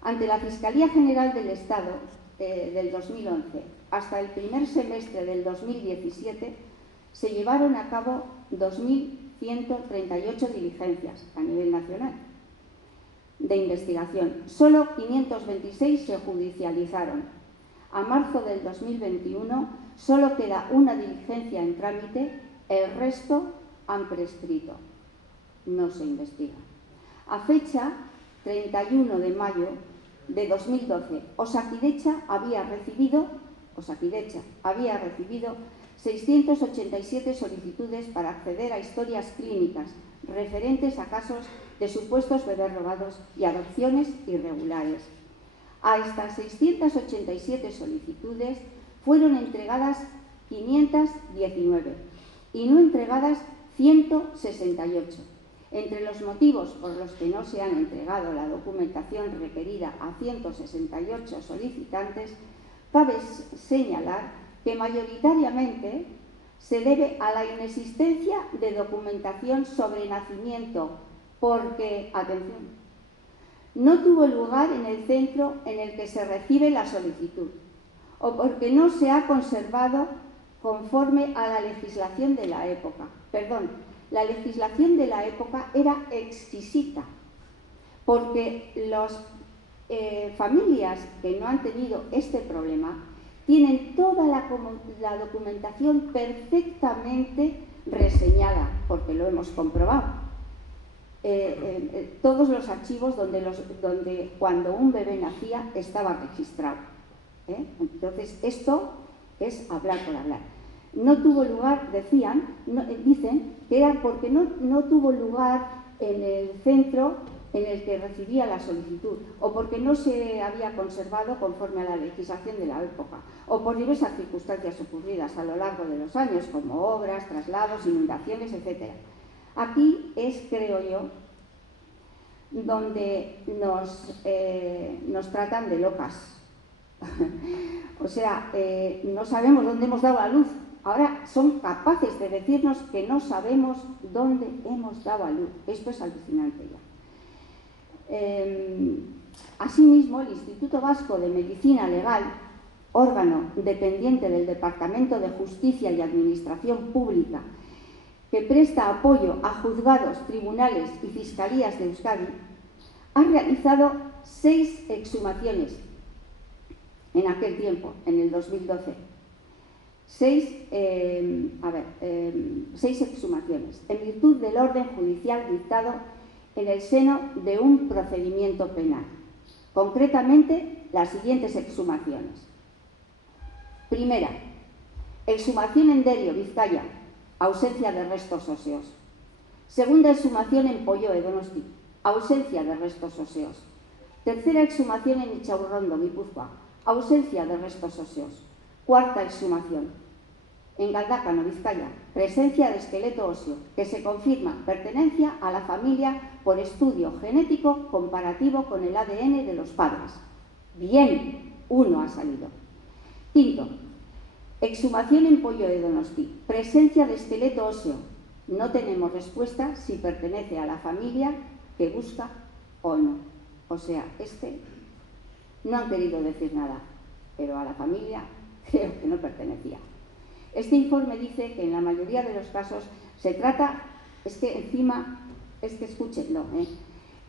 Ante la Fiscalía General del Estado del 2011 hasta el primer semestre del 2017 se llevaron a cabo 2.138 diligencias a nivel nacional de investigación. Solo 526 se judicializaron. A marzo del 2021 solo queda una diligencia en trámite, el resto han prescrito. No se investiga. A fecha 31 de mayo de 2012, Osakidecha había recibido 687 solicitudes para acceder a historias clínicas referentes a casos de supuestos bebés robados y adopciones irregulares. A estas 687 solicitudes fueron entregadas 519 y no entregadas 168. Entre los motivos por los que no se han entregado la documentación requerida a 168 solicitantes, cabe señalar que mayoritariamente se debe a la inexistencia de documentación sobre nacimiento, porque, atención, no tuvo lugar en el centro en el que se recibe la solicitud, o porque no se ha conservado conforme a la legislación de la época. Perdón, la legislación de la época era exquisita, porque las familias que no han tenido este problema tienen toda la documentación perfectamente reseñada, porque lo hemos comprobado. Todos los archivos donde cuando un bebé nacía estaba registrado. Entonces, esto es hablar por hablar. No tuvo lugar, dicen que era porque no tuvo lugar en el centro en el que recibía la solicitud, o porque no se había conservado conforme a la legislación de la época, o por diversas circunstancias ocurridas a lo largo de los años, como obras, traslados, inundaciones, etc. Aquí es, creo yo, donde nos tratan de locas. O sea, no sabemos dónde hemos dado a luz. Ahora son capaces de decirnos que no sabemos dónde hemos dado a luz. Esto es alucinante ya. Asimismo, el Instituto Vasco de Medicina Legal, órgano dependiente del Departamento de Justicia y Administración Pública, que presta apoyo a juzgados, tribunales y fiscalías de Euskadi, ha realizado 6 exhumaciones en aquel tiempo, en el 2012. 6 exhumaciones, en virtud del orden judicial dictado en el seno de un procedimiento penal. Concretamente, las siguientes exhumaciones. Primera, exhumación en Derio, Vizcaya, ausencia de restos óseos. Segunda exhumación en Poyoe, Donosti, ausencia de restos óseos. Tercera exhumación en Ichaurrondo, Guipúzcoa, ausencia de restos óseos. Cuarta exhumación en Galdácano, Vizcaya, presencia de esqueleto óseo, que se confirma pertenencia a la familia por estudio genético comparativo con el ADN de los padres. Bien, uno ha salido. Quinto, exhumación en Poyoe de Donosti, presencia de esqueleto óseo. No tenemos respuesta si pertenece a la familia que busca o no. O sea, no han querido decir nada, pero a la familia creo que no pertenecía. Este informe dice que en la mayoría de los casos se trata, escúchenlo,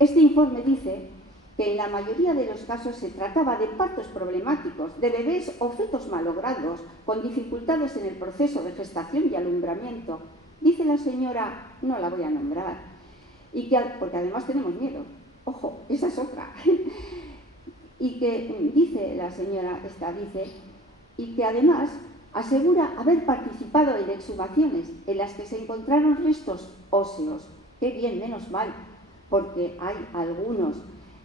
este informe dice que en la mayoría de los casos se trataba de partos problemáticos, de bebés o fetos malogrados, con dificultades en el proceso de gestación y alumbramiento. Dice la señora, no la voy a nombrar, porque además tenemos miedo. Ojo, esa es otra. Y que dice la señora dice y que además asegura haber participado en exhumaciones en las que se encontraron restos óseos. Qué bien, menos mal, porque hay algunos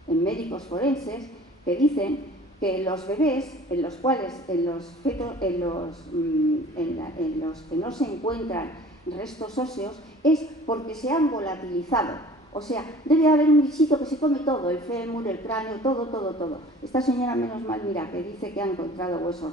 médicos forenses que dicen que los bebés en los que no se encuentran restos óseos es porque se han volatilizado. O sea, debe haber un bichito que se come todo, el fémur, el cráneo, todo. Esta señora, menos mal, mira, que dice que ha encontrado huesos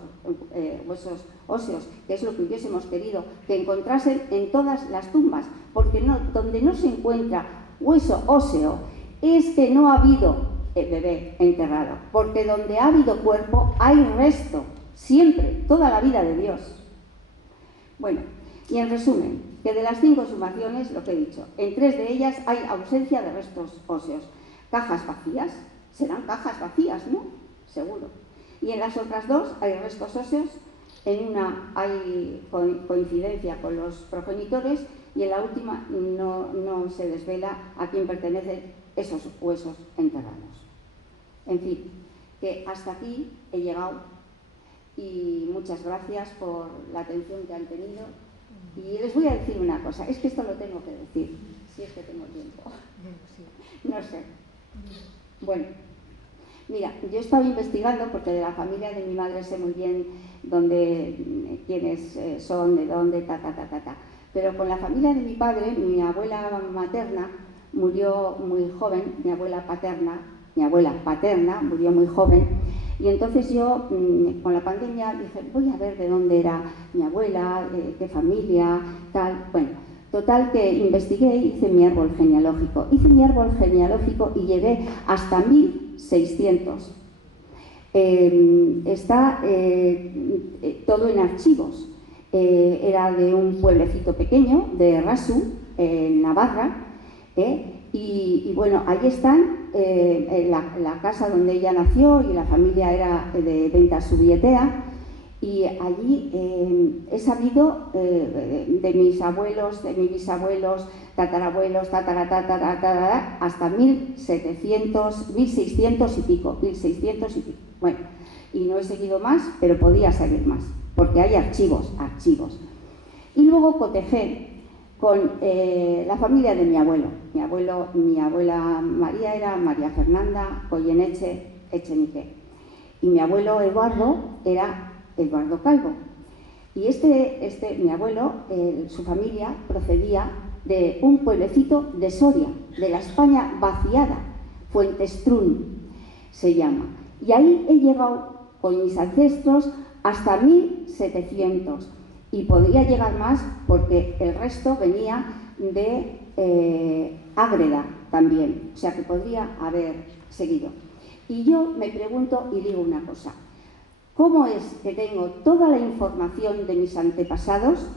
óseos, que es lo que hubiésemos querido, que encontrasen en todas las tumbas, porque donde no se encuentra hueso óseo es que no ha habido bebé enterrado, porque donde ha habido cuerpo hay resto, siempre, toda la vida de Dios. Bueno, y en resumen, que de las 5 exhumaciones, lo que he dicho, en 3 de ellas hay ausencia de restos óseos. Cajas vacías, serán cajas vacías, ¿no? Seguro. Y en las otras 2 hay restos óseos, en una hay coincidencia con los progenitores y en la última no se desvela a quién pertenecen esos huesos enterrados. En fin, que hasta aquí he llegado y muchas gracias por la atención que han tenido. Y les voy a decir una cosa, es que esto lo tengo que decir, si es que tengo tiempo. No sé. Bueno, mira, yo he estado investigando, porque de la familia de mi madre sé muy bien quiénes son, de dónde, Pero con la familia de mi padre, mi abuela materna murió muy joven, mi abuela paterna murió muy joven, y entonces yo con la pandemia dije, voy a ver de dónde era mi abuela, qué familia, tal. Bueno, total que investigué y hice mi árbol genealógico. Y llegué hasta 1600. Está todo en archivos. Era de un pueblecito pequeño, de Rasu, en Navarra, y bueno, ahí están la casa donde ella nació, y la familia era de Venta-Zubietea, y allí he sabido de mis abuelos, de mis bisabuelos, tatarabuelos, hasta 1600 y pico. Bueno, y no he seguido más, pero podía seguir más, porque hay archivos. Y luego cotejé con la familia de mi abuelo. Mi abuela María era María Fernanda Goyeneche Echenique. Y mi abuelo Eduardo era Eduardo Calvo. Y mi abuelo, su familia, procedía de un pueblecito de Soria, de la España vaciada, Fuentestrún se llama. Y ahí he llegado con mis ancestros hasta 1700. Y podría llegar más porque el resto venía de Ágreda también, o sea que podría haber seguido. Y yo me pregunto y digo una cosa, ¿cómo es que tengo toda la información de mis antepasados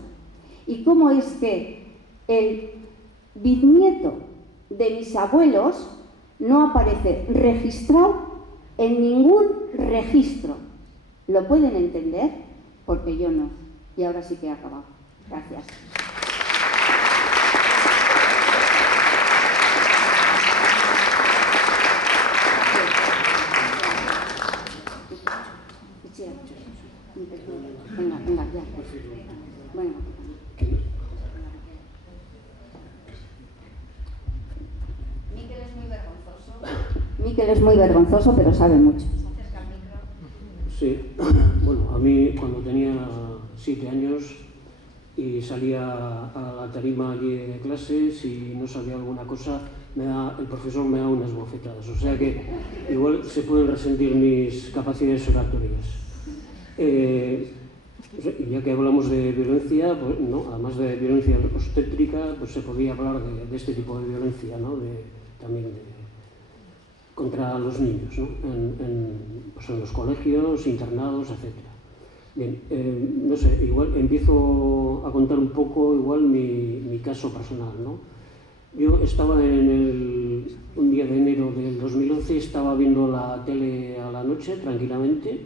y cómo es que el bisnieto de mis abuelos no aparece registrado en ningún registro? ¿Lo pueden entender? Porque yo no. Y ahora sí que he acabado. Gracias. Venga, ya. Bueno. Miquel es muy vergonzoso, pero sabe mucho. Sí, bueno, a mí cuando tenía 7 años y salía a la tarima allí de clases y no sabía alguna cosa, el profesor me da unas bofetadas. O sea que igual se pueden resentir mis capacidades oratorias. Y ya que hablamos de violencia, pues, ¿no? Además de violencia obstétrica, pues se podría hablar de este tipo de violencia, ¿no? También contra los niños, ¿no? Pues en los colegios, internados, etc. Bien, no sé, igual empiezo a contar un poco mi caso personal, ¿no? Yo estaba un día de enero del 2011, estaba viendo la tele a la noche tranquilamente,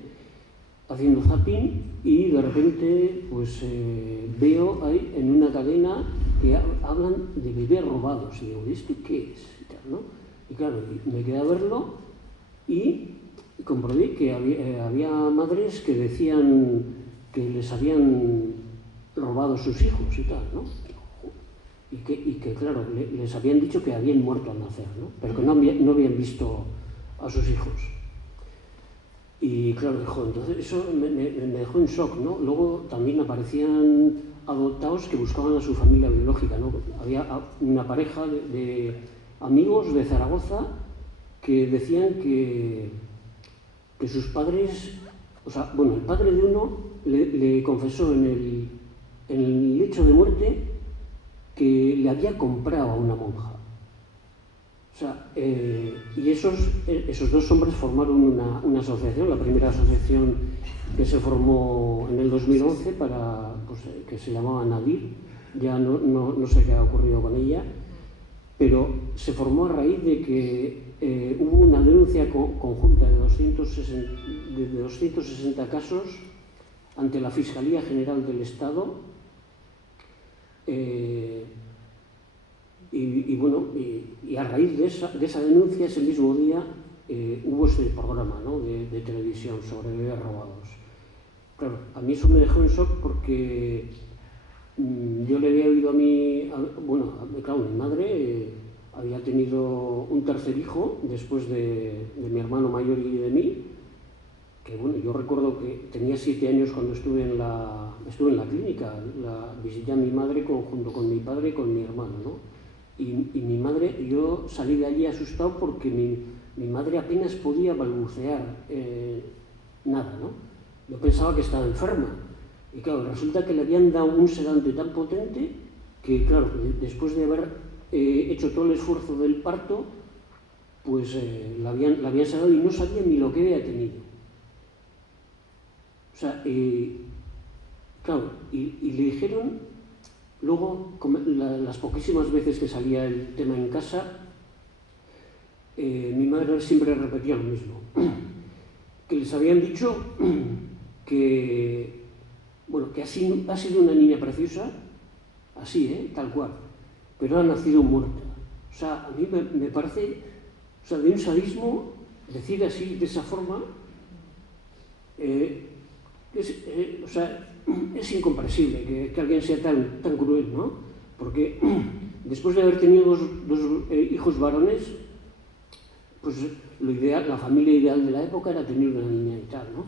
haciendo zapping, y de repente pues veo ahí en una cadena que hablan de bebés robados, y digo, ¿esto qué es? Y tal, ¿no? Y claro, me quedé a verlo y comprobé que había madres que decían que les habían robado sus hijos y tal, ¿no? Y que claro, les habían dicho que habían muerto al nacer, ¿no? Pero que no habían visto a sus hijos. Y claro, entonces eso me dejó en shock, ¿no? Luego también aparecían adoptados que buscaban a su familia biológica, ¿no? Había una pareja de amigos de Zaragoza que decían que sus padres, o sea, bueno, el padre de uno le confesó en el lecho de muerte que le había comprado a una monja. O sea, y esos dos hombres formaron una asociación, la primera asociación que se formó en el 2011 que se llamaba Nadir. Ya no sé qué ha ocurrido con ella, pero se formó a raíz de que hubo una denuncia conjunta de 260 casos ante la Fiscalía General del Estado. Y a raíz de esa denuncia, ese mismo día, hubo este programa, ¿no?, de televisión sobre bebés robados. Claro, a mí eso me dejó en shock porque yo le había oído claro, mi madre había tenido un tercer hijo después de mi hermano mayor y de mí, que bueno, yo recuerdo que tenía 7 años cuando estuve en la clínica, visité a mi madre junto con mi padre y con mi hermano, ¿no? Y mi madre, yo salí de allí asustado porque mi madre apenas podía balbucear nada, ¿no? Yo pensaba que estaba enferma. Y claro, resulta que le habían dado un sedante tan potente que, claro, después de haber hecho todo el esfuerzo del parto, pues la habían sedado y no sabía ni lo que había tenido. O sea, claro, y le dijeron. Luego, las poquísimas veces que salía el tema en casa, mi madre siempre repetía lo mismo, que les habían dicho que ha sido una niña preciosa, así, tal cual, pero ha nacido muerta. O sea, a mí me parece, o sea, de un sadismo, decir así, de esa forma, o sea, es incomprensible que alguien sea tan cruel, ¿no? Porque después de haber tenido dos hijos varones, pues lo ideal, la familia ideal de la época era tener una niña y tal, ¿no?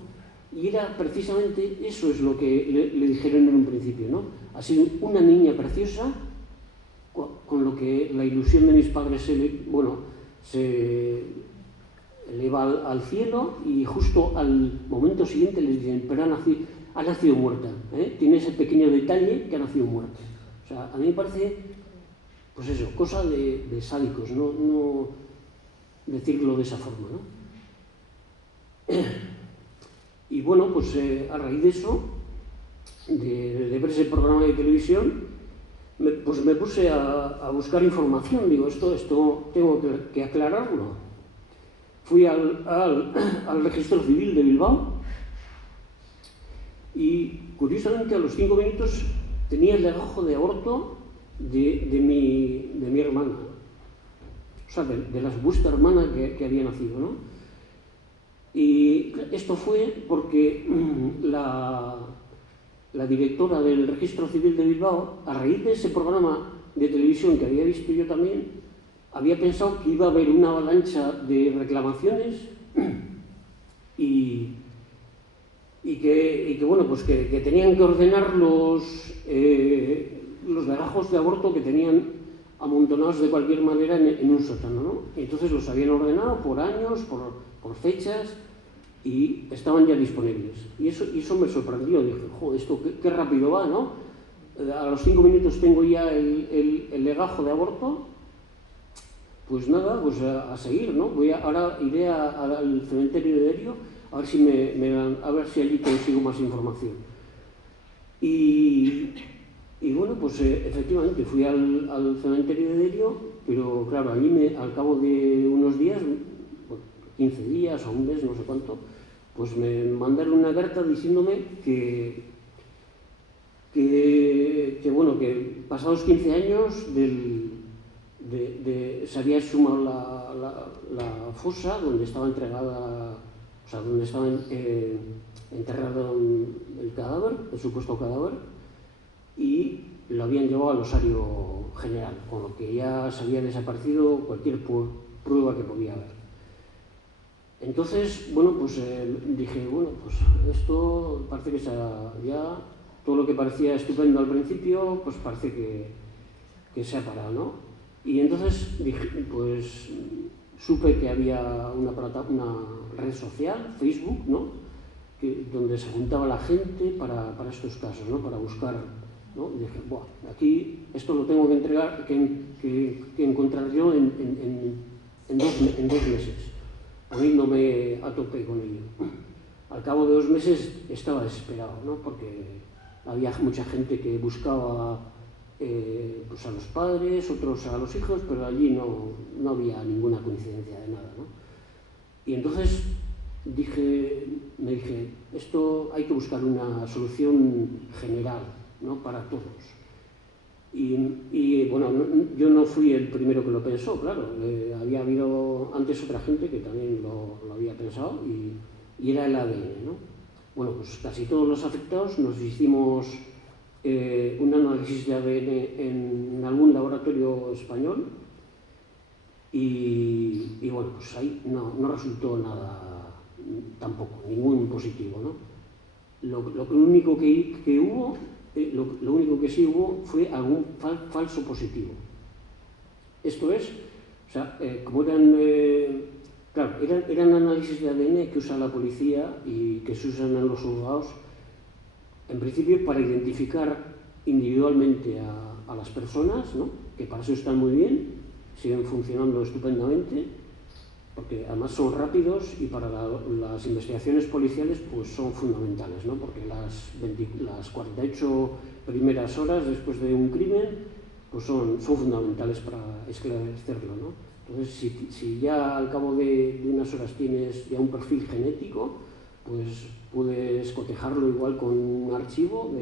Y era precisamente eso es lo que le dijeron en un principio, ¿no? Ha sido una niña preciosa, con lo que la ilusión de mis padres se eleva al cielo, y justo al momento siguiente les dicen, pero ha nacido muerta, tiene ese pequeño detalle que ha nacido muerta. O sea, a mí me parece, pues eso, cosa de sádicos, no decirlo de esa forma, ¿no? Y bueno, pues a raíz de eso, de ver ese programa de televisión, pues me puse a buscar información. Digo, esto tengo que aclararlo. Fui al Registro Civil de Bilbao y, curiosamente, a los 5 minutos tenía el legajo de aborto de mi hermana, o sea, de la supuesta hermana que había nacido, ¿no? Y esto fue porque la directora del Registro Civil de Bilbao, a raíz de ese programa de televisión que había visto yo también, había pensado que iba a haber una avalancha de reclamaciones y que bueno, pues que tenían que ordenar los legajos de aborto que tenían amontonados de cualquier manera en un sótano, ¿no? Y entonces los habían ordenado por años, por fechas, y estaban ya disponibles. Y eso me sorprendió. Dije, joder, esto qué rápido va, ¿no? A los 5 minutos tengo ya el legajo de aborto. Pues nada, pues a seguir, ¿no? Ahora iré al cementerio de Derio a ver si a ver si allí consigo más información. Y bueno, pues efectivamente fui al cementerio de Derio, pero claro, allí al cabo de unos días, 15 días o un mes, no sé cuánto, pues me mandaron una carta diciéndome que pasados 15 años se había exhumado la fosa donde estaba entregada o sea, donde estaba enterrado el cadáver, el supuesto cadáver, y lo habían llevado al osario general, con lo que ya se había desaparecido cualquier prueba que podía haber. Entonces, bueno, pues dije, bueno, pues esto parece que ya todo lo que parecía estupendo al principio, pues parece que se ha parado, ¿no? Y entonces dije, pues supe que había una red social, Facebook, ¿no? Donde se juntaba la gente para estos casos, ¿no? Para buscar, ¿no? Y dije, buah, aquí esto lo tengo que entregar, que encontrar yo en 2 meses, poniéndome a tope con ello. Al cabo de 2 meses estaba desesperado, ¿no? Porque había mucha gente que buscaba pues a los padres, otros a los hijos, pero allí no había ninguna coincidencia de nada, ¿no? Y entonces me dije, esto hay que buscar una solución general, ¿no? Para todos. Y bueno, yo no fui el primero que lo pensó, claro. Había habido antes otra gente que también lo había pensado y era el ADN, ¿no? Bueno, pues casi todos los afectados nos hicimos un análisis de ADN en algún laboratorio español y bueno, pues ahí no resultó nada tampoco, ningún positivo, ¿no? Lo único que hubo, lo único que sí hubo fue algún falso positivo. Esto es, o sea, como eran análisis de ADN que usa la policía y que se usan en los juzgados, en principio para identificar individualmente a las personas, ¿no? Que para eso están muy bien, siguen funcionando estupendamente, porque además son rápidos y para las investigaciones policiales pues son fundamentales, ¿no? Porque las 48 primeras horas después de un crimen pues son fundamentales para esclarecerlo, ¿no? Entonces, si ya al cabo de unas horas tienes ya un perfil genético, pues puedes cotejarlo igual con un archivo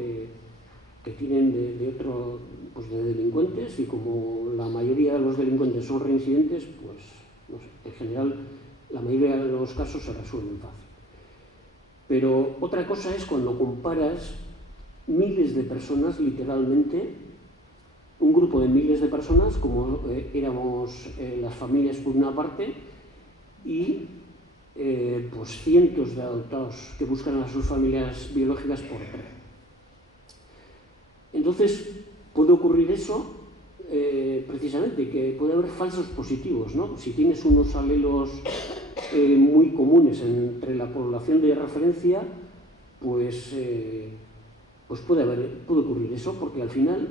que tienen de delincuentes, y como la mayoría de los delincuentes son reincidentes, pues no sé, en general la mayoría de los casos se resuelven fácil. Pero otra cosa es cuando comparas miles de personas, literalmente, un grupo de miles de personas, como éramos las familias por una parte, y pues cientos de adoptados que buscan a sus familias biológicas por otra. Entonces puede ocurrir eso, precisamente, que puede haber falsos positivos, ¿no? Si tienes unos alelos muy comunes entre la población de referencia, pues puede ocurrir eso, porque al final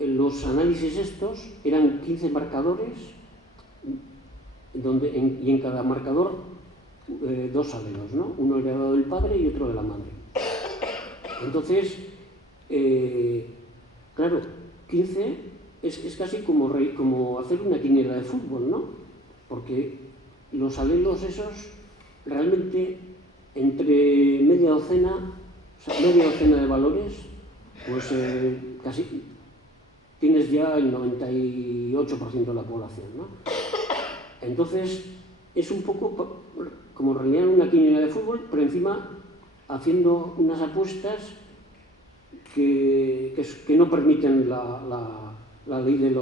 los análisis estos eran 15 marcadores y en cada marcador 2 alelos, ¿no? Uno heredado del padre y otro de la madre. Entonces, claro, 15 es casi como hacer una quiniela de fútbol, ¿no? Porque los alelos esos realmente entre media docena de valores, pues casi tienes ya el 98% de la población, ¿no? Entonces, es un poco como rellenar una quiniela de fútbol, pero encima haciendo unas apuestas que no permiten la ley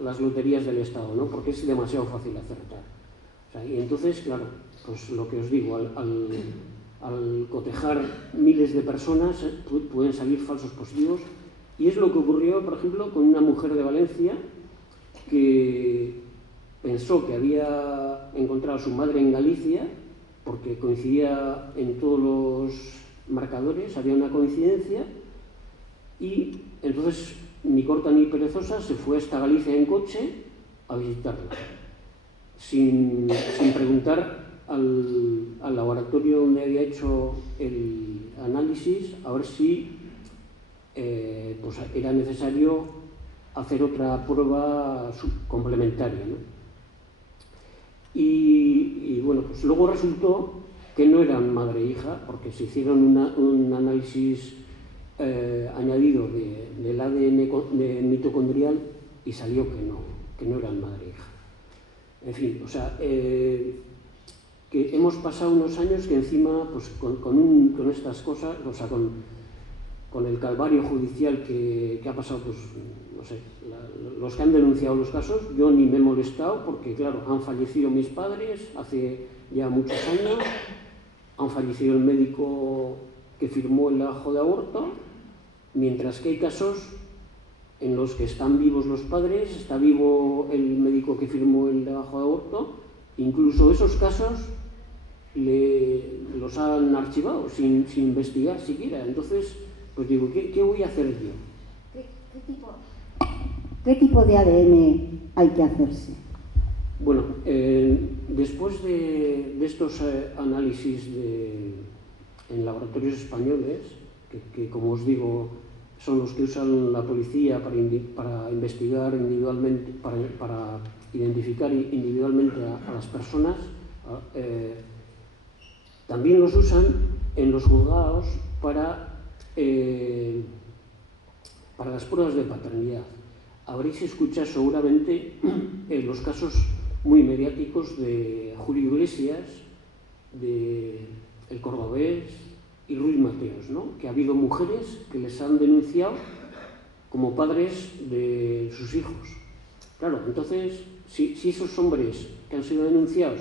las loterías del Estado, ¿no? Porque es demasiado fácil acertar. O sea, y entonces, claro, pues lo que os digo, al cotejar miles de personas pueden salir falsos positivos, y es lo que ocurrió, por ejemplo, con una mujer de Valencia que pensó que había encontrado a su madre en Galicia porque coincidía en todos los marcadores, había una coincidencia, y entonces, ni corta ni perezosa, se fue hasta Galicia en coche a visitarla, sin preguntar al laboratorio donde había hecho el análisis a ver si pues era necesario hacer otra prueba complementaria, ¿no? Y bueno, pues luego resultó que no eran madre e hija, porque se hicieron un análisis añadido del ADN mitocondrial y salió que no eran madre e hija. En fin, o sea, que que hemos pasado unos años que encima, pues con estas cosas, o sea, con el calvario judicial que ha pasado, pues, no sé, los que han denunciado los casos, yo ni me he molestado porque, claro, han fallecido mis padres hace ya muchos años, han fallecido el médico que firmó el legajo de aborto, mientras que hay casos en los que están vivos los padres, está vivo el médico que firmó el legajo de aborto, incluso esos casos los han archivado sin investigar siquiera. Entonces, pues digo, ¿qué voy a hacer yo? ¿Qué tipo de ADN hay que hacerse? Bueno, después de estos análisis en laboratorios españoles, que como os digo, son los que usan la policía para investigar individualmente, para identificar individualmente a las personas, también los usan en los juzgados para las pruebas de paternidad. Habréis escuchado seguramente los casos muy mediáticos de Julio Iglesias, de El Cordobés y Ruiz Mateos, ¿no? Que ha habido mujeres que les han denunciado como padres de sus hijos. Claro, entonces, si esos hombres que han sido denunciados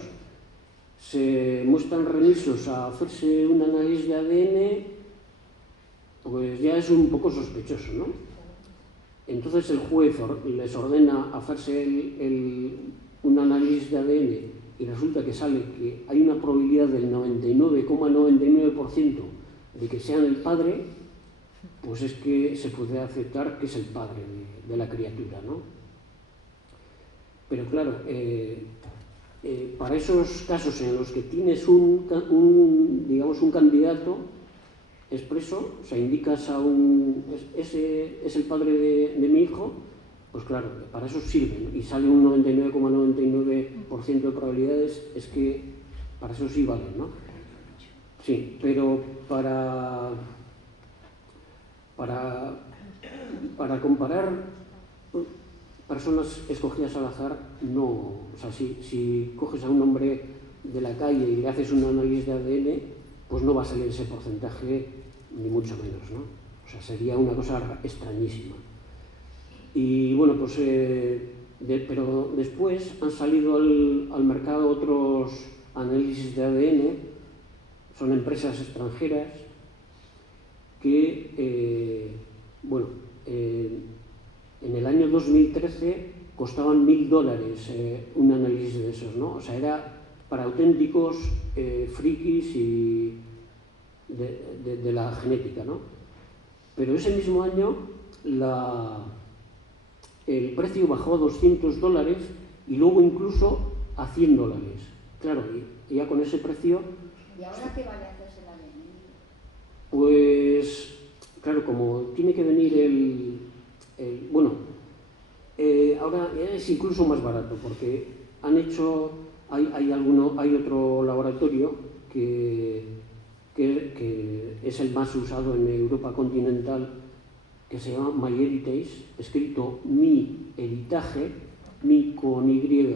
se muestran remisos a hacerse un análisis de ADN, pues ya es un poco sospechoso, ¿no? Entonces el juez les ordena hacerse un análisis de ADN y resulta que sale que hay una probabilidad del 99,99% de que sean el padre, pues es que se puede aceptar que es el padre de la criatura, ¿no? Pero claro, para esos casos en los que tienes digamos, un candidato expreso, o sea, indicas a ese es el padre de mi hijo, pues claro, para eso sirven y sale un 99,99% de probabilidades, es que para eso sí valen, ¿no? Sí, pero para comparar personas escogidas al azar, no. O sea, si coges a un hombre de la calle y le haces un análisis de ADN, pues no va a salir ese porcentaje, ni mucho menos, ¿no? O sea, sería una cosa extrañísima. Y bueno, pues, pero después han salido al mercado otros análisis de ADN, son empresas extranjeras que, bueno, en el año 2013 costaban $1000 un análisis de esos, ¿no? O sea, era para auténticos frikis y de la genética, ¿no? Pero ese mismo año el precio bajó a $200 y luego incluso a $100. Claro, y ya con ese precio... ¿Y ahora qué vale hacerse el ADN? Pues, claro, como tiene que venir bueno, ahora es incluso más barato porque han hecho... Hay otro laboratorio que es el más usado en Europa continental, que se llama MyHeritage, escrito MyHeritage, mi con Y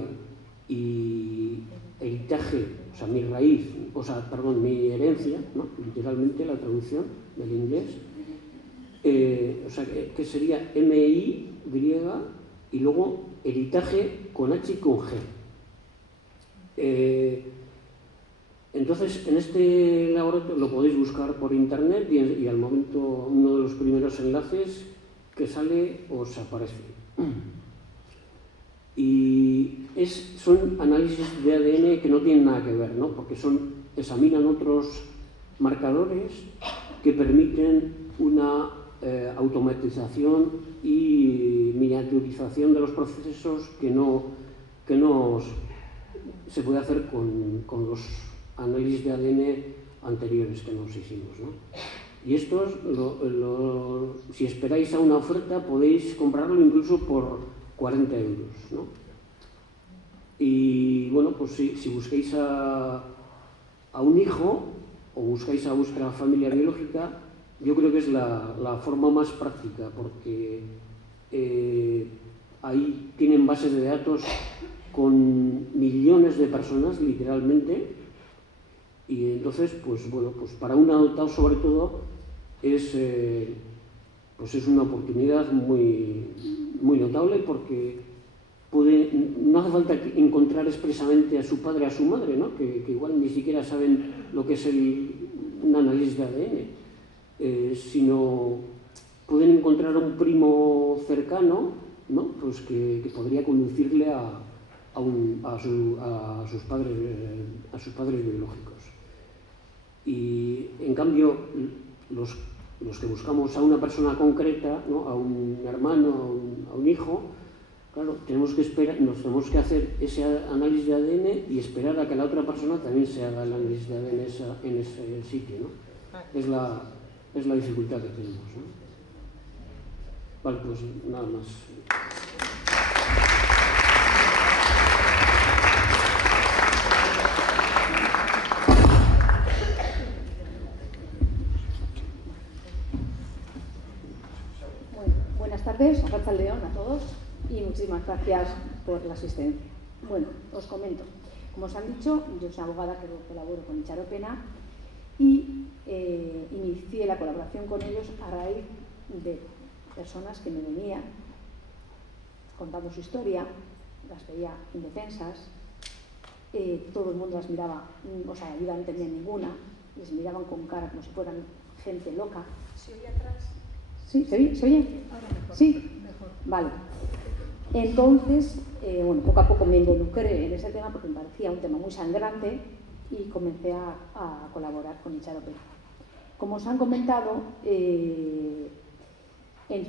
y heritage, o sea, mi raíz, o sea, perdón, mi herencia, ¿no? Literalmente la traducción del inglés, o sea, que sería MY y luego heritage con H y con G. Entonces, en este laboratorio lo podéis buscar por internet y al momento uno de los primeros enlaces que sale os aparece. Y son análisis de ADN que no tienen nada que ver, ¿no? Porque examinan otros marcadores que permiten una automatización y miniaturización de los procesos que no se puede hacer con los análisis de ADN anteriores que nos hicimos, ¿no? Y estos, si esperáis a una oferta, podéis comprarlo incluso por 40 €, ¿no? Y bueno, pues si busquéis a un hijo o buscáis a vuestra familia biológica, yo creo que es la forma más práctica, porque ahí tienen bases de datos con millones de personas, literalmente, Y entonces, pues bueno, pues para un adoptado sobre todo es una oportunidad muy notable, porque no hace falta encontrar expresamente a su padre o a su madre, ¿no? que igual ni siquiera saben lo que es un análisis de ADN, sino pueden encontrar a un primo cercano, ¿no? Pues que podría conducirle a sus padres biológicos. Y en cambio, los que buscamos a una persona concreta, ¿no? A un hermano, a un hijo, claro, tenemos que hacer ese análisis de ADN y esperar a que la otra persona también se haga el análisis de ADN en ese sitio, ¿no? Es la dificultad que tenemos, ¿no? Vale, pues nada más. Buenas tardes, arratsaldeon a todos y muchísimas gracias por la asistencia. Bueno, os comento. Como os han dicho, yo soy abogada que colaboro con Itxaropena y inicié la colaboración con ellos a raíz de personas que me venían contando su historia, las veía indefensas, todo el mundo las miraba, o sea, yo no entendía ninguna, les miraban con cara como si fueran gente loca. ¿Se oye atrás? ¿Sí? ¿Se oye? Ahora mejor. ¿Sí? Mejor. Vale. Entonces, bueno, poco a poco me involucré en ese tema porque me parecía un tema muy sangrante y comencé a colaborar con Itxaropena. Como os han comentado,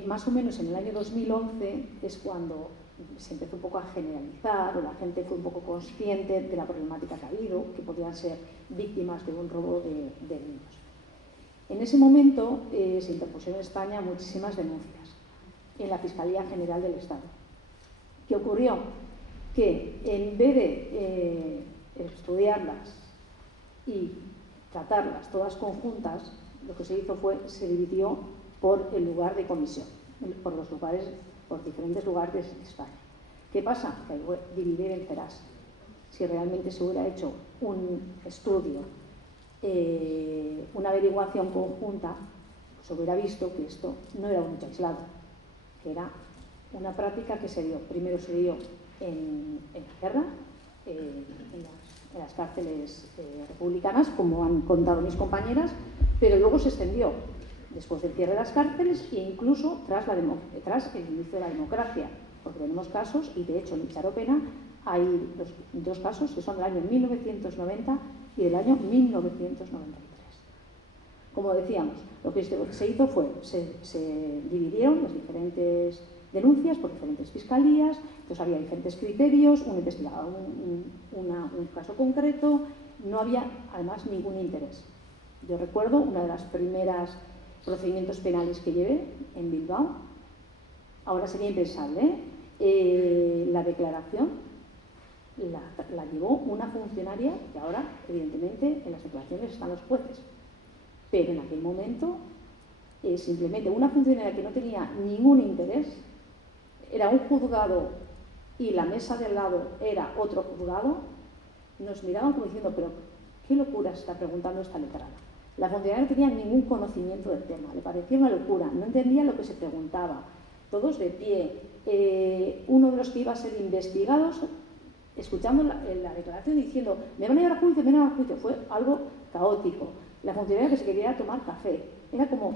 más o menos en el año 2011 es cuando se empezó un poco a generalizar, o la gente fue un poco consciente de la problemática que ha habido, que podían ser víctimas de un robo de niños. En ese momento se interpusieron en España muchísimas denuncias en la Fiscalía General del Estado. ¿Qué ocurrió? Que en vez de estudiarlas y tratarlas todas conjuntas, lo que se hizo se dividió por el lugar de comisión, por diferentes lugares de España. ¿Qué pasa? Que hay que dividir en ceras. Si realmente se hubiera hecho un estudio, una averiguación conjunta, se hubiera visto que esto no era un hecho aislado, que era una práctica que primero se dio en la guerra, en las cárceles republicanas, como han contado mis compañeras, pero luego se extendió después del cierre de las cárceles e incluso tras el inicio de la democracia, porque tenemos casos, y de hecho en Itxaropena hay dos casos que son del año 1990 y del año 1993. Como decíamos, lo que se hizo fue, se dividieron las diferentes denuncias por diferentes fiscalías, entonces había diferentes criterios, uno investigaba un caso concreto, no había además ningún interés. Yo recuerdo una de las primeras procedimientos penales que llevé en Bilbao, ahora sería impensable, la declaración la llevó una funcionaria, que ahora evidentemente en las declaraciones están los jueces, pero en aquel momento simplemente una funcionaria que no tenía ningún interés, era un juzgado y la mesa de al lado era otro juzgado, nos miraban como diciendo, pero ¿qué locura se está preguntando esta letrada? La funcionaria no tenía ningún conocimiento del tema, le parecía una locura, no entendía lo que se preguntaba, todos de pie, uno de los que iba a ser investigados, escuchando la declaración diciendo, me van a llevar a juicio, me van a llevar a juicio, fue algo caótico. La funcionaria que se quería tomar café, era como,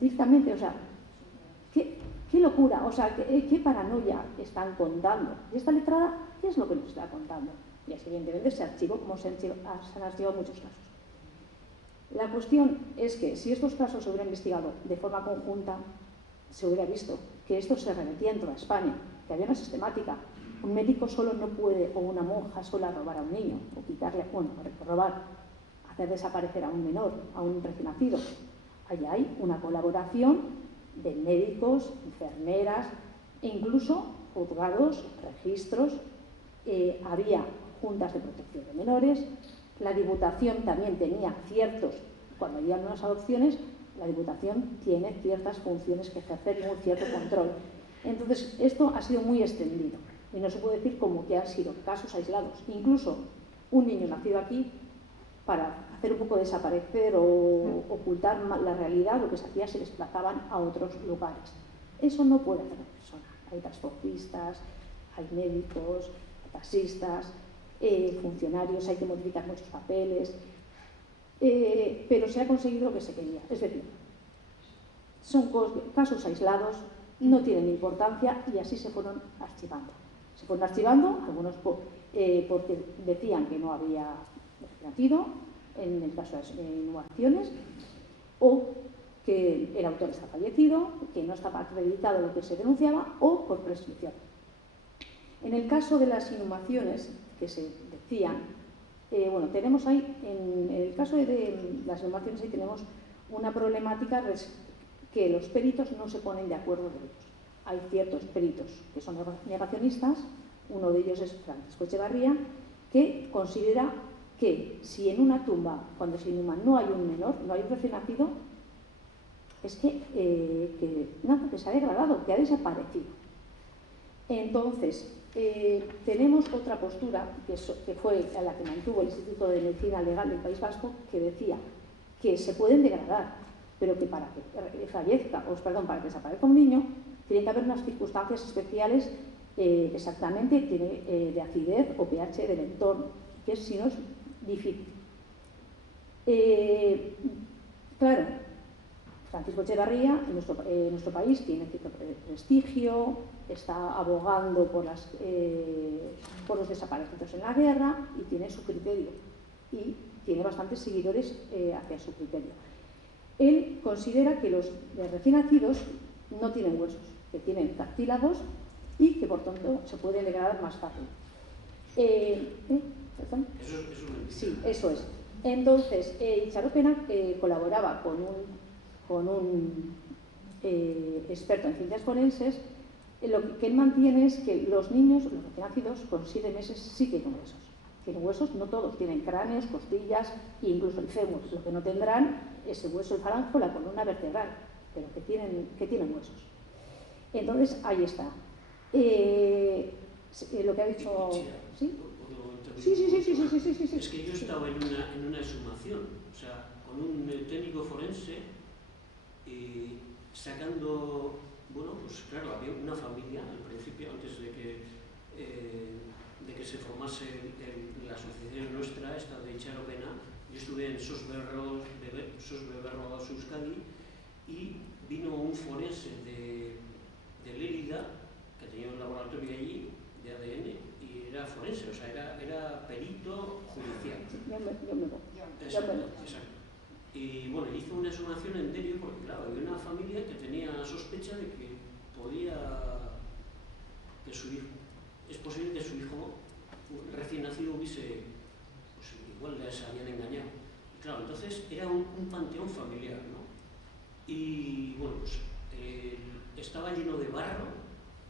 directamente, o sea, qué locura, o sea, qué paranoia están contando. Y esta letrada, ¿qué es lo que nos está contando? Y así evidentemente se archivó, como se han archivado muchos casos. La cuestión es que si estos casos se hubieran investigado de forma conjunta, se hubiera visto que esto se repetía en toda España, que había una sistemática. Un médico solo no puede, o una monja sola, robar a un niño, o quitarle, bueno, robar, hacer desaparecer a un menor, a un recién nacido. Allí hay una colaboración de médicos, enfermeras, e incluso juzgados, registros, había juntas de protección de menores, la Diputación también tenía cuando había unas adopciones, la Diputación tiene ciertas funciones que ejercer y un cierto control. Entonces, esto ha sido muy extendido y no se puede decir como que han sido casos aislados. Incluso un niño nacido aquí para hacer un poco desaparecer o ocultar la realidad, lo que se hacía se desplazaban a otros lugares. Eso no puede hacer la persona. Hay transportistas, hay médicos, taxistas, funcionarios, hay que modificar muchos papeles, pero se ha conseguido lo que se quería. Es decir, son casos aislados, no tienen importancia y así se fueron archivando. Se fueron archivando, algunos porque decían que no había nacido, en el caso de las inhumaciones, o que el autor está fallecido, que no estaba acreditado lo que se denunciaba, o por prescripción. En el caso de las inhumaciones, que se decían, bueno, tenemos ahí, en el caso de las inhumaciones, ahí tenemos una problemática que los peritos no se ponen de acuerdo de ellos. Hay ciertos peritos que son negacionistas, uno de ellos es Francisco Echevarría, que considera que si en una tumba, cuando se inhuma, no hay un menor, no hay un recién nacido, es que se ha degradado, que ha desaparecido. Entonces, tenemos otra postura, que fue la que mantuvo el Instituto de Medicina Legal del País Vasco, que decía que se pueden degradar, pero que para que fallezca, para que desaparezca un niño, tiene que haber unas circunstancias especiales, exactamente, de acidez o pH del entorno, que si no es difícil. Claro, Francisco Echevarría en nuestro país tiene cierto prestigio, está abogando por los desaparecidos en la guerra y tiene su criterio y tiene bastantes seguidores hacia su criterio. Él considera que los recién nacidos no tienen huesos, que tienen cartílagos y que por tanto se pueden degradar más fácil. ¿Perdón? Sí, eso es. Entonces, Itxaropena colaboraba con un experto en ciencias forenses. Lo que él mantiene es que los niños, los recién nacidos, con 7 meses sí tienen huesos. Tienen huesos, no todos, tienen cráneos, costillas e incluso el fémur. Lo que no tendrán es el hueso, el falange o la columna vertebral, pero que tienen huesos. Entonces, ahí está. Lo que ha dicho... ¿Sí? Sí. Es que yo estaba en una exhumación, o sea, con un técnico forense, sacando, bueno, pues claro, había una familia al principio, antes de que se formase la asociación nuestra, esta de Itxaropena. Yo estuve en Sos Beberro Euskadi y vino un forense de Lérida, que tenía un laboratorio allí de ADN, y era forense, o sea, era perito judicial. Yo me voy. Exacto. Y bueno, hizo una exhumación en Derio porque, claro, había una familia que tenía sospecha de que es posible que su hijo recién nacido hubiese, pues igual les habían engañado. Y claro, entonces era un panteón familiar, ¿no? Y bueno, pues estaba lleno de barro,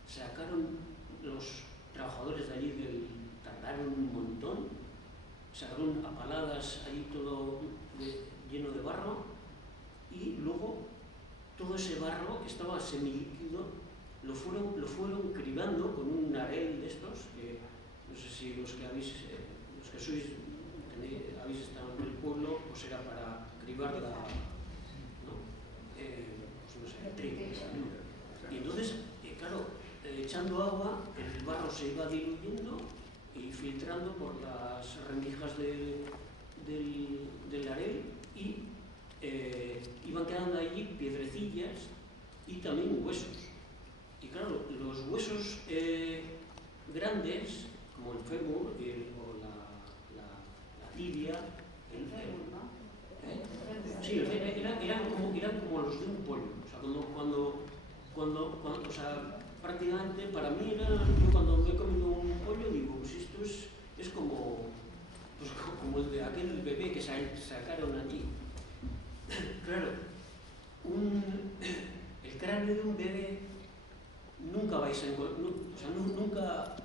sacaron los trabajadores de allí, tardaron un montón, sacaron a paladas ahí todo lleno de barro, y luego todo ese barro que estaba semilíquido lo fueron cribando con un arel de estos, que no sé si los que habéis estado en el pueblo, pues era para cribar el trigo, ¿no? Y entonces, claro, echando agua, el barro se iba diluyendo y filtrando por las rendijas del arel, y iban quedando allí piedrecillas y también huesos. Y claro, los huesos grandes, como el fémur o la tibia, sí, eran como los de un pollo. O sea, o sea, prácticamente para mí yo cuando me he comido un pollo digo, pues esto es como el de aquel bebé que sacaron allí. Claro, el cráneo de un bebé nunca vais a encontrar, o sea, nunca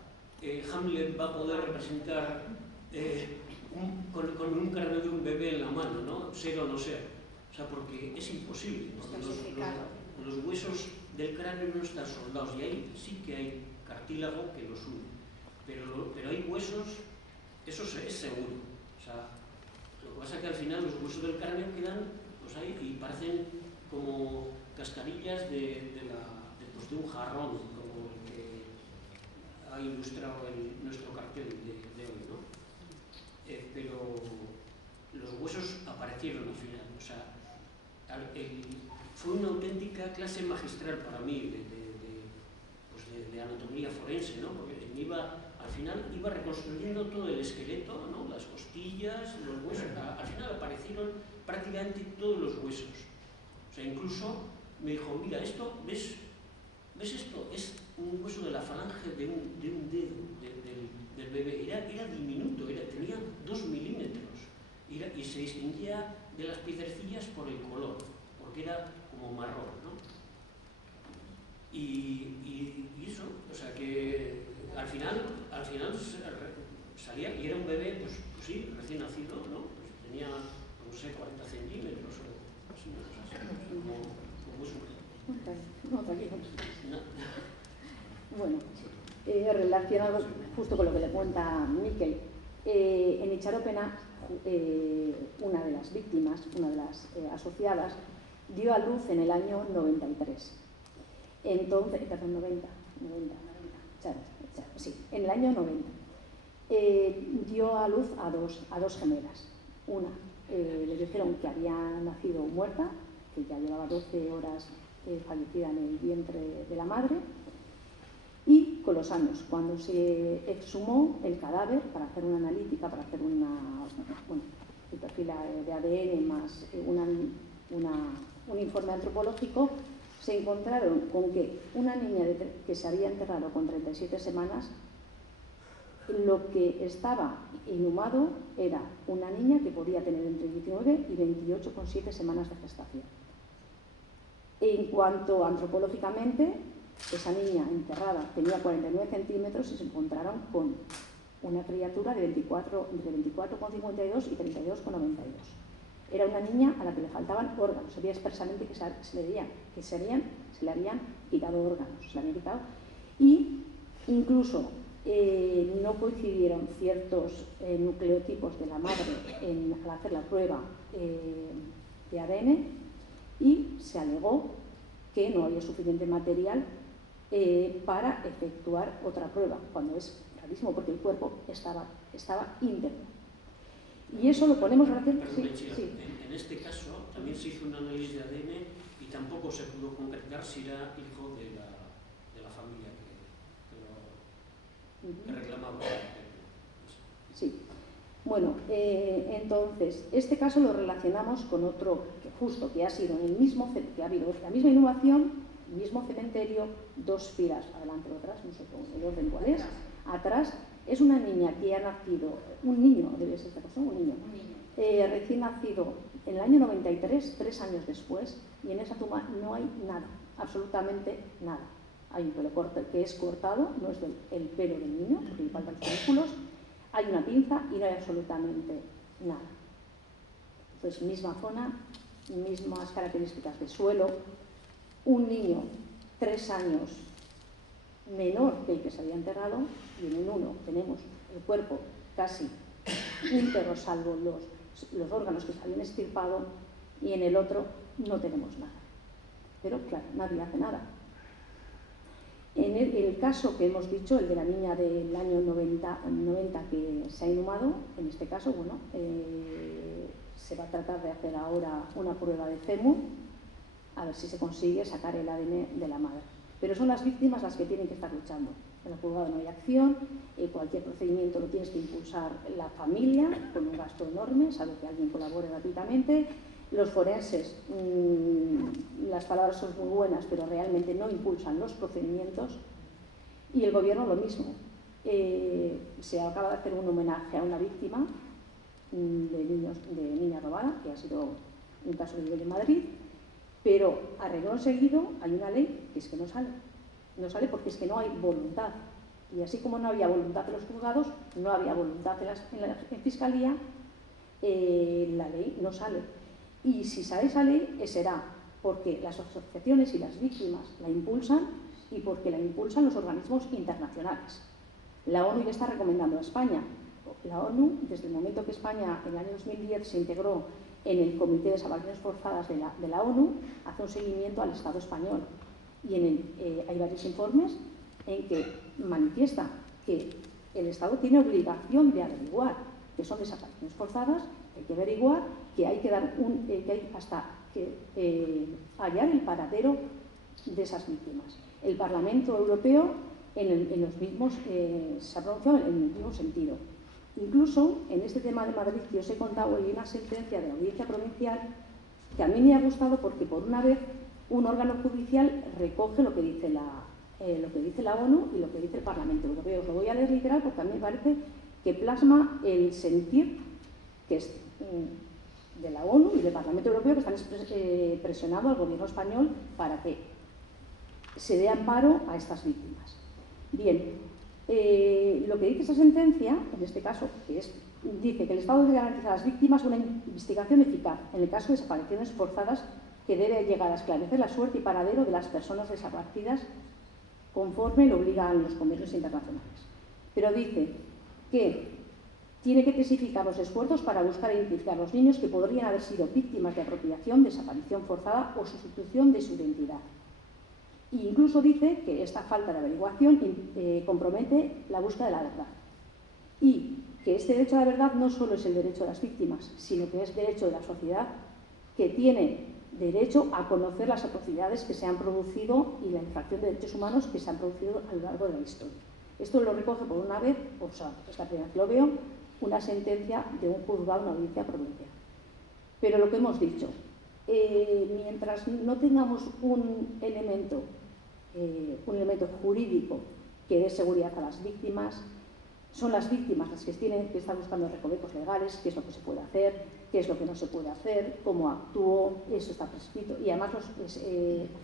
Hamlet va a poder representar con un cráneo de un bebé en la mano, ¿no? Ser o no ser. O sea, porque es imposible, ¿no? Los huesos del cráneo no están soldados, y ahí sí que hay cartílago que los une. Pero hay huesos, eso es seguro. O sea, lo que pasa que al final los huesos del cráneo quedan pues ahí y parecen como cascarillas de un jarrón, como el que ha ilustrado nuestro cartel de hoy, ¿no? Pero los huesos aparecieron al final, o sea, fue una auténtica clase magistral para mí de anatomía forense, ¿no? Porque al final iba reconstruyendo todo el esqueleto, ¿no? Las costillas, los huesos, al final aparecieron prácticamente todos los huesos. O sea, incluso me dijo, mira, esto, ¿ves esto? Es un hueso de la falange de un dedo del bebé. Era diminuto, tenía 2 milímetros y se distinguía de las piedrecillas por el color, porque era como marrón, ¿no? Y eso, o sea que al final salía y era un bebé, pues sí, recién nacido, ¿no? Pues tenía, no sé, 40 centímetros o así, como eso. No, tranquilo. No. Bueno, relacionado justo con lo que le cuenta Mikel, en Itxaropena, una de las víctimas, una de las asociadas, dio a luz en el año 93. Entonces, perdón, 90, sí, en el año 90. Dio a luz a dos gemelas. Una, le dijeron que había nacido muerta, que ya llevaba 12 horas fallecida en el vientre de la madre, y con los años, cuando se exhumó el cadáver para hacer una analítica, para hacer un perfil de ADN más un informe antropológico, se encontraron con que una niña que se había enterrado con 37 semanas, lo que estaba inhumado era una niña que podía tener entre 19 y 28,7 semanas de gestación. En cuanto antropológicamente, esa niña enterrada tenía 49 centímetros y se encontraron con una criatura de entre 24,52 y 32,92. Era una niña a la que le faltaban órganos, se veía expresamente que se le habían quitado órganos, se le habían quitado, y incluso no coincidieron ciertos nucleotipos de la madre al hacer la prueba de ADN, y se alegó que no había suficiente material para efectuar otra prueba, cuando es rarísimo porque el cuerpo estaba íntegro. Y eso lo ponemos Perdón, sí. En este caso también se hizo un análisis de ADN y tampoco se pudo concretar si era hijo de la familia que reclamaba. Sí. Bueno, entonces, este caso lo relacionamos con otro que ha sido en el mismo, que ha habido la misma inhumación, el mismo cementerio, 2 filas, adelante o atrás, no sé el orden cuál es, atrás. Es una niña que ha nacido, un niño, debe ser esta cosa, un niño. Recién nacido en el año 93, 3 años después, y en esa tumba no hay nada, absolutamente nada. Hay un pelo que es cortado, no es el pelo del niño, porque le faltan los folículos, hay una pinza y no hay absolutamente nada. Entonces, misma zona, mismas características de suelo, un niño 3 años menor que el que se había enterrado, y en uno tenemos el cuerpo casi íntegro salvo los órganos que se habían extirpado, y en el otro no tenemos nada. Pero claro, nadie hace nada. En el caso que hemos dicho, el de la niña del año 90 que se ha inhumado, en este caso, bueno, se va a tratar de hacer ahora una prueba de fémur, a ver si se consigue sacar el ADN de la madre. Pero son las víctimas las que tienen que estar luchando. En el juzgado no hay acción, cualquier procedimiento lo tienes que impulsar la familia, con un gasto enorme, salvo que alguien colabore gratuitamente. Los forenses, las palabras son muy buenas, pero realmente no impulsan los procedimientos. Y el gobierno lo mismo. Se acaba de hacer un homenaje a una víctima de niña robada, que ha sido un caso de Madrid, pero a renglón seguido hay una ley que es que no sale. No sale porque es que no hay voluntad. Y así como no había voluntad en los juzgados, no había voluntad en la Fiscalía, la ley no sale. Y si sale esa ley, será porque las asociaciones y las víctimas la impulsan y porque la impulsan los organismos internacionales. La ONU ya está recomendando a España La ONU, desde el momento que España en el año 2010 se integró en el Comité de Desapariciones Forzadas de la ONU, hace un seguimiento al Estado español. Y hay varios informes en que manifiesta que el Estado tiene obligación de averiguar que son desapariciones forzadas, que hay que averiguar, que hay que dar hasta hallar el paradero de esas víctimas. El Parlamento Europeo en los mismos, se ha pronunciado en el mismo sentido. Incluso en este tema de Madrid que os he contado, hay una sentencia de la Audiencia Provincial que a mí me ha gustado porque por una vez un órgano judicial recoge lo que dice la ONU y lo que dice el Parlamento Europeo. Os lo voy a leer literal porque a mí me parece que plasma el sentir que es de la ONU y del Parlamento Europeo, que están presionando al gobierno español para que se dé amparo a estas víctimas. Bien, lo que dice esa sentencia, en este caso, dice que el Estado debe garantizar a las víctimas una investigación eficaz en el caso de desapariciones forzadas que debe llegar a esclarecer la suerte y paradero de las personas desaparecidas conforme lo obligan los convenios internacionales. Pero dice que tiene que intensificar los esfuerzos para buscar e identificar a los niños que podrían haber sido víctimas de apropiación, desaparición forzada o sustitución de su identidad. E incluso dice que esta falta de averiguación compromete la búsqueda de la verdad. Y que este derecho a la verdad no solo es el derecho de las víctimas, sino que es derecho de la sociedad que tiene derecho a conocer las atrocidades que se han producido y la infracción de derechos humanos que se han producido a lo largo de la historia. Esto lo recoge por una vez, es la primera vez que lo veo, una sentencia de un juzgado, una audiencia provincial. Pero lo que hemos dicho, mientras no tengamos un elemento jurídico que dé seguridad a las víctimas, son las víctimas las que tienen que estar buscando recovecos legales, qué es lo que se puede hacer, qué es lo que no se puede hacer, cómo actuó, eso está prescrito. Y además,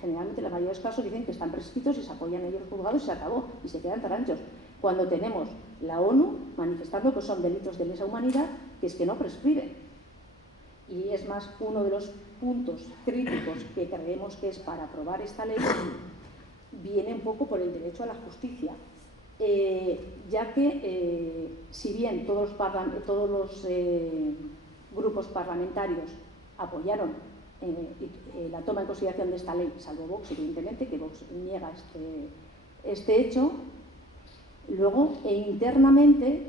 generalmente, en la mayoría de los casos dicen que están prescritos y se apoyan ellos los juzgados y se acabó, y se quedan taranchos. Cuando tenemos la ONU manifestando que son delitos de lesa humanidad, que es que no prescriben. Y es más, uno de los puntos críticos que creemos que es para aprobar esta ley viene un poco por el derecho a la justicia. Ya que, si bien todos los grupos parlamentarios apoyaron la toma en consideración de esta ley, salvo Vox, evidentemente, que Vox niega este hecho, luego internamente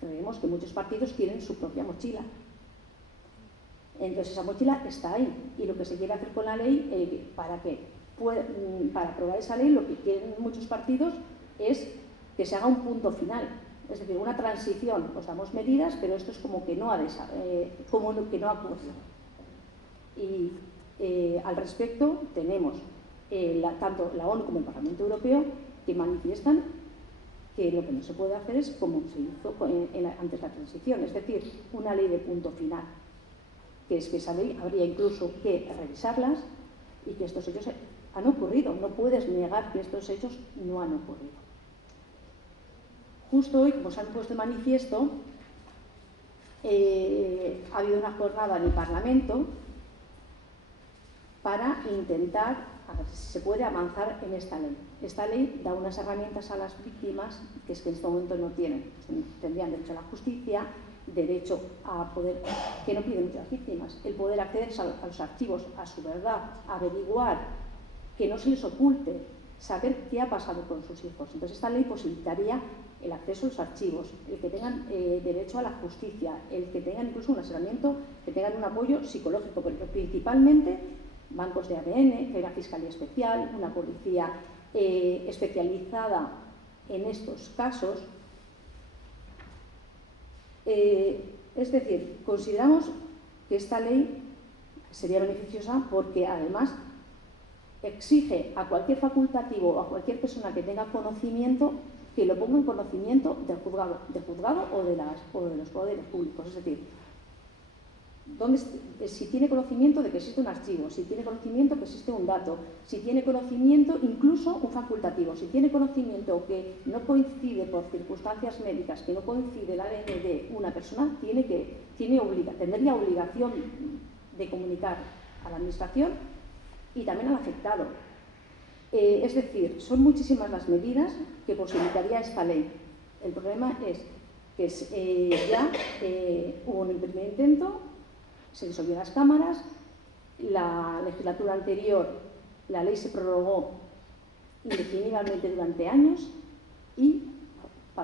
creemos que muchos partidos tienen su propia mochila. Entonces esa mochila está ahí y lo que se quiere hacer con la ley, para aprobar esa ley, lo que quieren muchos partidos es que se haga un punto final, es decir, una transición. Os damos medidas, pero esto es como que no ha ocurrido. Y al respecto tenemos tanto la ONU como el Parlamento Europeo que manifiestan que lo que no se puede hacer es como se hizo antes de la transición, es decir, una ley de punto final, que es que esa ley habría incluso que revisarlas y que estos hechos han ocurrido. No puedes negar que estos hechos no han ocurrido. Justo hoy, como se han puesto de manifiesto, ha habido una jornada en el Parlamento para intentar a ver si se puede avanzar en esta ley. Esta ley da unas herramientas a las víctimas que es que en este momento no tienen. Tendrían derecho a la justicia, derecho a poder, que no piden muchas víctimas, el poder acceder a los archivos, a su verdad, averiguar, que no se les oculte, saber qué ha pasado con sus hijos. Entonces esta ley posibilitaría el acceso a los archivos, el que tengan derecho a la justicia, el que tengan incluso un asesoramiento, que tengan un apoyo psicológico, pero principalmente bancos de ADN, que hay una fiscalía especial, una policía especializada en estos casos. Es decir, consideramos que esta ley sería beneficiosa porque además exige a cualquier facultativo o a cualquier persona que tenga conocimiento que lo ponga en conocimiento del juzgado o de los poderes públicos. Es decir, si tiene conocimiento de que existe un archivo, si tiene conocimiento que existe un dato, si tiene conocimiento, incluso un facultativo, si tiene conocimiento que no coincide por circunstancias médicas, que no coincide el ADN de una persona, tendría obligación de comunicar a la administración y también al afectado. Es decir, son muchísimas las medidas que posibilitaría esta ley. El problema es que es, ya hubo un primer intento, se disolvieron las cámaras, la legislatura anterior, la ley se prorrogó indefinidamente durante años y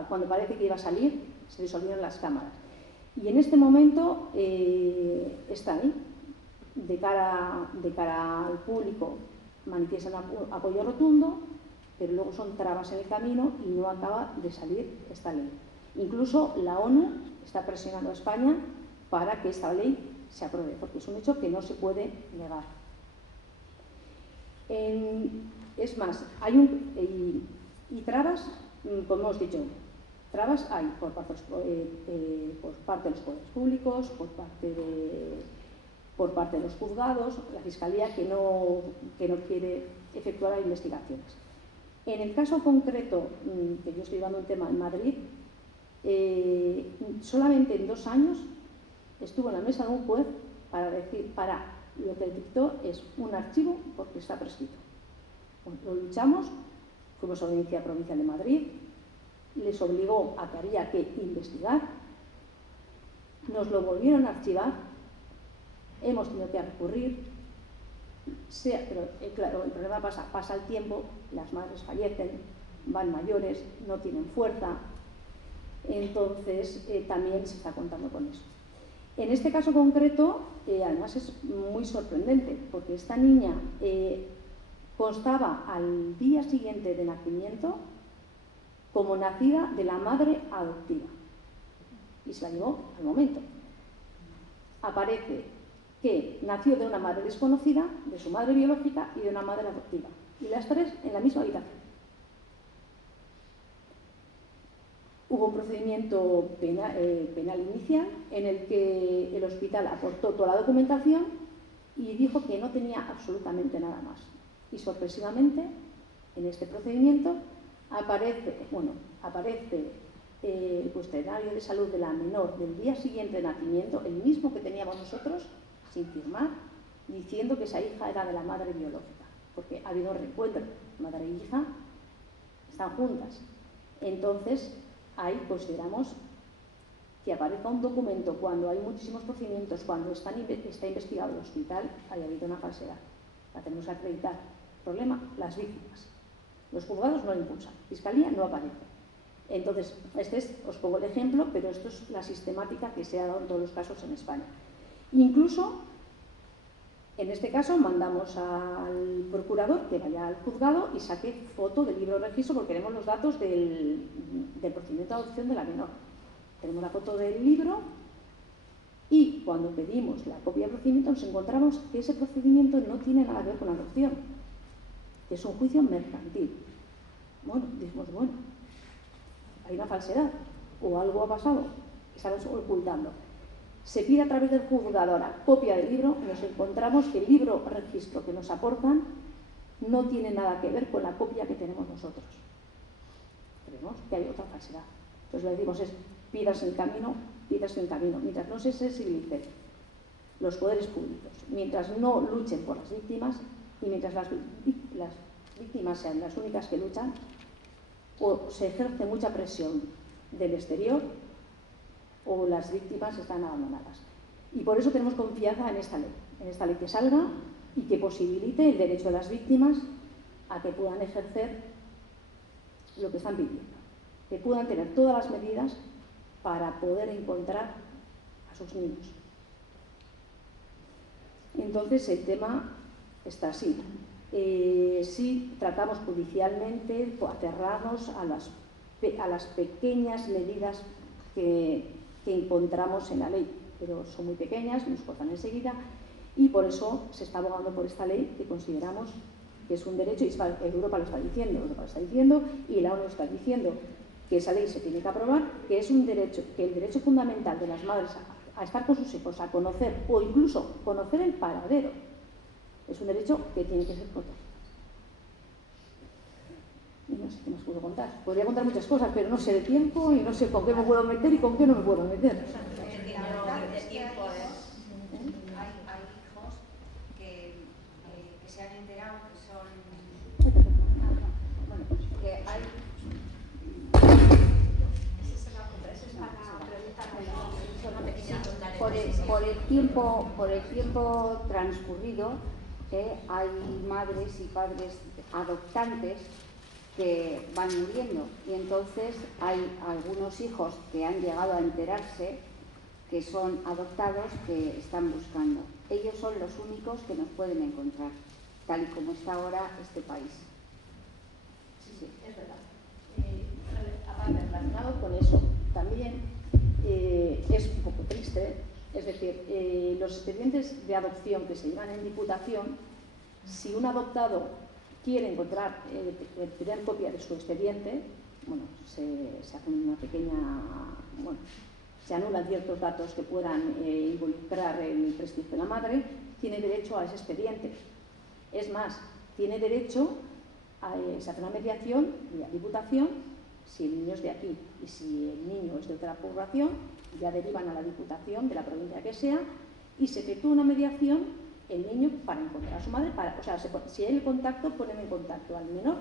cuando parece que iba a salir, se disolvieron las cámaras. Y en este momento está ahí, de cara al público, manifiestan apoyo rotundo, pero luego son trabas en el camino y no acaba de salir esta ley. Incluso la ONU está presionando a España para que esta ley se apruebe, porque es un hecho que no se puede negar. Es más, hay y trabas, como hemos dicho, trabas hay por parte de los poderes públicos, por parte de los juzgados, la Fiscalía que no quiere efectuar investigaciones. En el caso concreto, que yo estoy llevando un tema en Madrid, solamente en 2 años estuvo en la mesa de un juez para lo que dictó es un archivo porque está prescrito. Bueno, lo luchamos, fuimos a la Audiencia Provincial de Madrid, les obligó a que había que investigar, nos lo volvieron a archivar, hemos tenido que recurrir, pero claro, el problema pasa el tiempo, las madres fallecen, van mayores, no tienen fuerza, entonces también se está contando con eso. En este caso concreto, además es muy sorprendente, porque esta niña constaba al día siguiente de nacimiento como nacida de la madre adoptiva y se la llevó al momento. Aparece que nació de una madre desconocida, de su madre biológica y de una madre adoptiva, y las 3 en la misma habitación. Hubo un procedimiento penal inicial en el que el hospital aportó toda la documentación y dijo que no tenía absolutamente nada más. Y sorpresivamente, en este procedimiento, aparece el cuestionario de salud de la menor del día siguiente de nacimiento, el mismo que teníamos nosotros, sin firmar, diciendo que esa hija era de la madre biológica, porque ha habido un reencuentro, madre e hija están juntas. Entonces, ahí consideramos que aparezca un documento cuando hay muchísimos procedimientos, cuando está investigado el hospital, haya habido una falsedad. La tenemos que acreditar. Problema, las víctimas. Los juzgados no lo impulsan, Fiscalía no aparece. Entonces, os pongo el ejemplo, pero esto es la sistemática que se ha dado en todos los casos en España. Incluso, en este caso, mandamos al procurador que vaya al juzgado y saque foto del libro de registro porque queremos los datos del procedimiento de adopción de la menor. Tenemos la foto del libro y cuando pedimos la copia del procedimiento nos encontramos que ese procedimiento no tiene nada que ver con la adopción, que es un juicio mercantil. Bueno, decimos, bueno, hay una falsedad o algo ha pasado, que están ocultando. Se pide a través del juzgado la copia del libro, nos encontramos que el libro registro que nos aportan no tiene nada que ver con la copia que tenemos nosotros. Creemos que hay otra falsedad. Entonces lo que decimos es, pídase el camino, mientras no se sensibilicen los poderes públicos, mientras no luchen por las víctimas y mientras las víctimas sean las únicas que luchan, o se ejerce mucha presión del exterior, o las víctimas están abandonadas. Y por eso tenemos confianza en esta ley que salga y que posibilite el derecho de las víctimas a que puedan ejercer lo que están pidiendo, que puedan tener todas las medidas para poder encontrar a sus niños. Entonces el tema está así. Sí tratamos judicialmente, aterrarnos a las pequeñas medidas que encontramos en la ley, pero son muy pequeñas, nos cortan enseguida y por eso se está abogando por esta ley que consideramos que es un derecho, y Europa lo está diciendo y la ONU está diciendo que esa ley se tiene que aprobar, que es un derecho, que el derecho fundamental de las madres a estar con sus hijos, a conocer o incluso conocer el paradero, es un derecho que tiene que ser protegido. Y no sé qué más puedo contar. Podría contar muchas cosas, pero no sé de tiempo y no sé con qué me puedo meter y con qué no me puedo meter. Hay hijos que se han enterado que son... que hay... Ese es para por el tiempo transcurrido, hay madres y padres adoptantes que van muriendo, y entonces hay algunos hijos que han llegado a enterarse que son adoptados, que están buscando. Ellos son los únicos que nos pueden encontrar, tal y como está ahora este país. Sí, es verdad. Aparte, relacionado con eso, también es un poco triste, es decir, los expedientes de adopción que se llevan en Diputación, si un adoptado quiere encontrar, tener copia de su expediente, bueno, se hace una pequeña, bueno, se anulan ciertos datos que puedan involucrar el prestigio de la madre, tiene derecho a ese expediente. Es más, tiene derecho a se hace una mediación vía Diputación, si el niño es de aquí y si el niño es de otra población, ya derivan a la Diputación de la provincia que sea y se efectúa una mediación el niño para encontrar a su madre, o sea, si hay el contacto, ponen en contacto al menor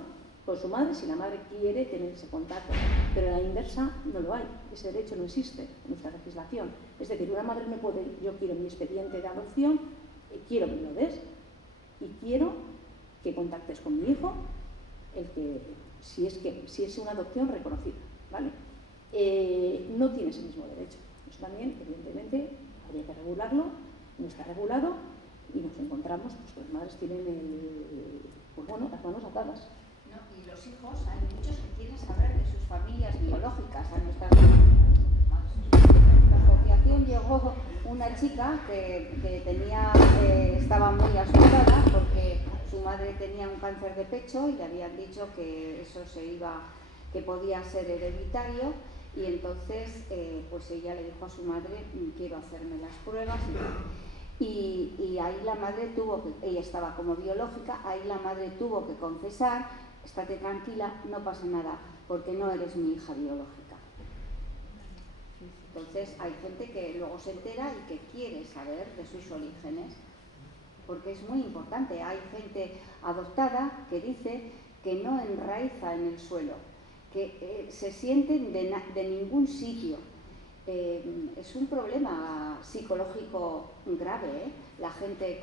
con su madre si la madre quiere tener ese contacto, pero en la inversa no lo hay, ese derecho no existe en nuestra legislación. Es decir, una madre no puede, yo quiero mi expediente de adopción, quiero que me lo des y quiero que contactes con mi hijo, si es una adopción reconocida, ¿vale? No tiene ese mismo derecho. Eso también, evidentemente, habría que regularlo, no está regulado y nos encontramos, pues las madres tienen las manos atadas. No, y los hijos, hay muchos que quieren saber de sus familias biológicas. A nuestra asociación llegó una chica que estaba muy asustada porque su madre tenía un cáncer de pecho y le habían dicho que eso que podía ser hereditario, y entonces pues ella le dijo a su madre: quiero hacerme las pruebas y ahí la madre ella estaba como biológica, ahí la madre tuvo que confesar: estate tranquila, no pasa nada, porque no eres mi hija biológica. Entonces hay gente que luego se entera y que quiere saber de sus orígenes, porque es muy importante. Hay gente adoptada que dice que no enraiza en el suelo, que se sienten de ningún sitio. Es un problema psicológico grave, la gente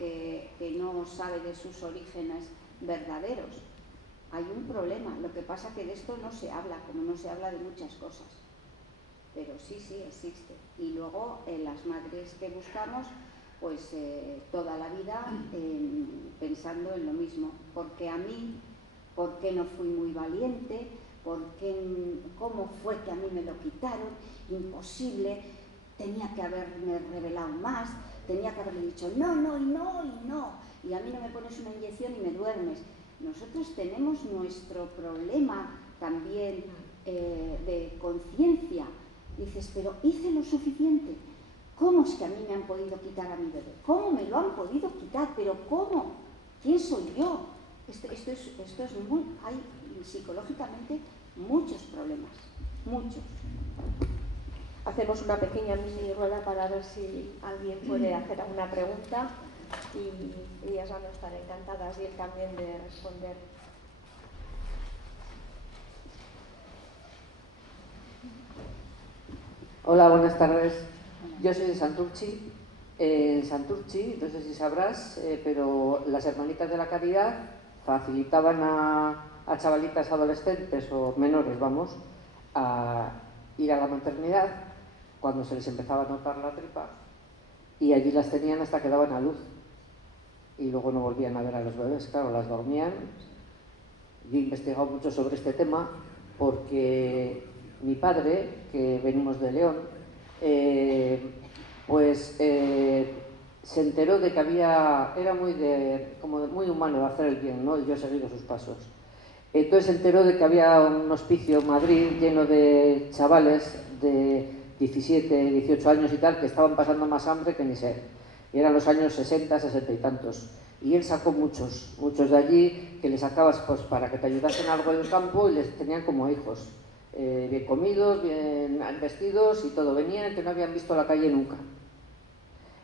que no sabe de sus orígenes verdaderos. Hay un problema, lo que pasa que de esto no se habla, como no se habla de muchas cosas, pero sí existe. Y luego las madres que buscamos, pues toda la vida pensando en lo mismo, porque a mí, ¿por qué no fui muy valiente? ¿Cómo fue que a mí me lo quitaron? Imposible, tenía que haberme revelado más, tenía que haberle dicho no, y a mí no me pones una inyección y me duermes. Nosotros tenemos nuestro problema también de conciencia. Dices, pero hice lo suficiente. ¿Cómo es que a mí me han podido quitar a mi bebé? ¿Cómo me lo han podido quitar? ¿Pero cómo? ¿Quién soy yo? Hay psicológicamente muchos problemas, muchos. Hacemos una pequeña mini rueda para ver si alguien puede hacer alguna pregunta y ellas van a estar encantadas y él también de responder. Hola, buenas tardes. Yo soy de Santurchi. En Santurchi, no sé si sabrás, pero las Hermanitas de la Caridad facilitaban a chavalitas adolescentes o menores, vamos, a ir a la maternidad cuando se les empezaba a notar la tripa, y allí las tenían hasta que daban a luz y luego no volvían a ver a los bebés, claro, las dormían. Yo he investigado mucho sobre este tema porque mi padre, que venimos de León, se enteró de que era muy humano hacer el bien, ¿no? Y yo he seguido sus pasos. Entonces se enteró de que había un hospicio en Madrid lleno de chavales de 17, 18 años y tal, que estaban pasando más hambre que ni sé. Y eran los años 60, 60 y tantos. Y él sacó muchos de allí, que les sacabas pues para que te ayudasen algo en el campo y les tenían como hijos. Bien comidos, bien vestidos y todo. Venían que no habían visto la calle nunca.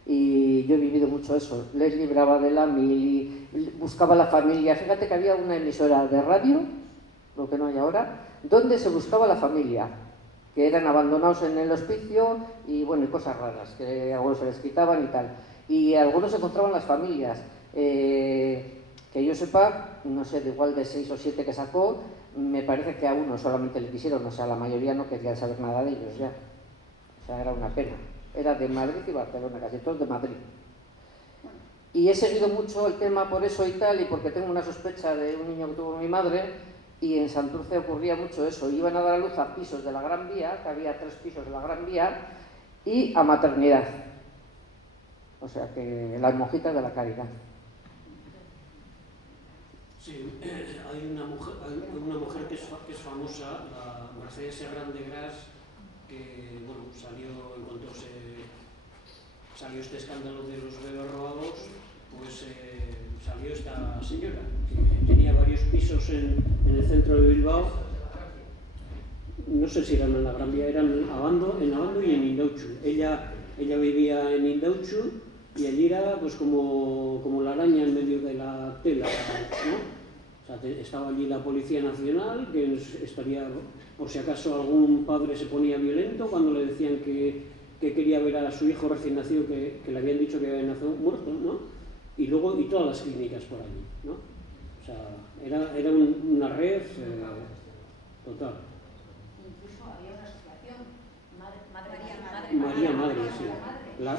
Y yo he vivido mucho eso. Les libraba de la mili, buscaba la familia. Fíjate que había una emisora de radio, lo que no hay ahora, donde se buscaba la familia. que eran abandonados en el hospicio y bueno, y cosas raras, que a algunos se les quitaban y tal. Y algunos se encontraban las familias. Que yo sepa, no sé, de igual de 6 o 7 que sacó, me parece que a uno solamente le quisieron, o sea, la mayoría no querían saber nada de ellos ya. O sea, era una pena. Era de Madrid y Barcelona, casi todos de Madrid. Y he seguido mucho el tema por eso y tal, y porque tengo una sospecha de un niño que tuvo mi madre, y en Santurce ocurría mucho eso. Iban a dar a luz a pisos de la Gran Vía, que había 3 pisos de la Gran Vía, y a maternidad. O sea, que las monjitas de la caridad. Sí, hay una mujer que es famosa, la Mercedes Serrán de Gras, que bueno, salió en cuanto salió este escándalo de los bebés robados, pues salió esta señora, que tenía varios pisos en el centro de Bilbao. No sé si eran en la Gran Vía, eran en Abando y en Indautxu. Ella vivía en Indautxu y allí era pues como la araña en medio de la tela, ¿no? O sea, estaba allí la Policía Nacional, que estaría, por si acaso algún padre se ponía violento cuando le decían que quería ver a su hijo recién nacido, que le habían dicho que había nacido muerto, ¿no? Y luego, y todas las clínicas por allí, ¿no? O sea, era una red total. Incluso había una asociación, María Madre, sí.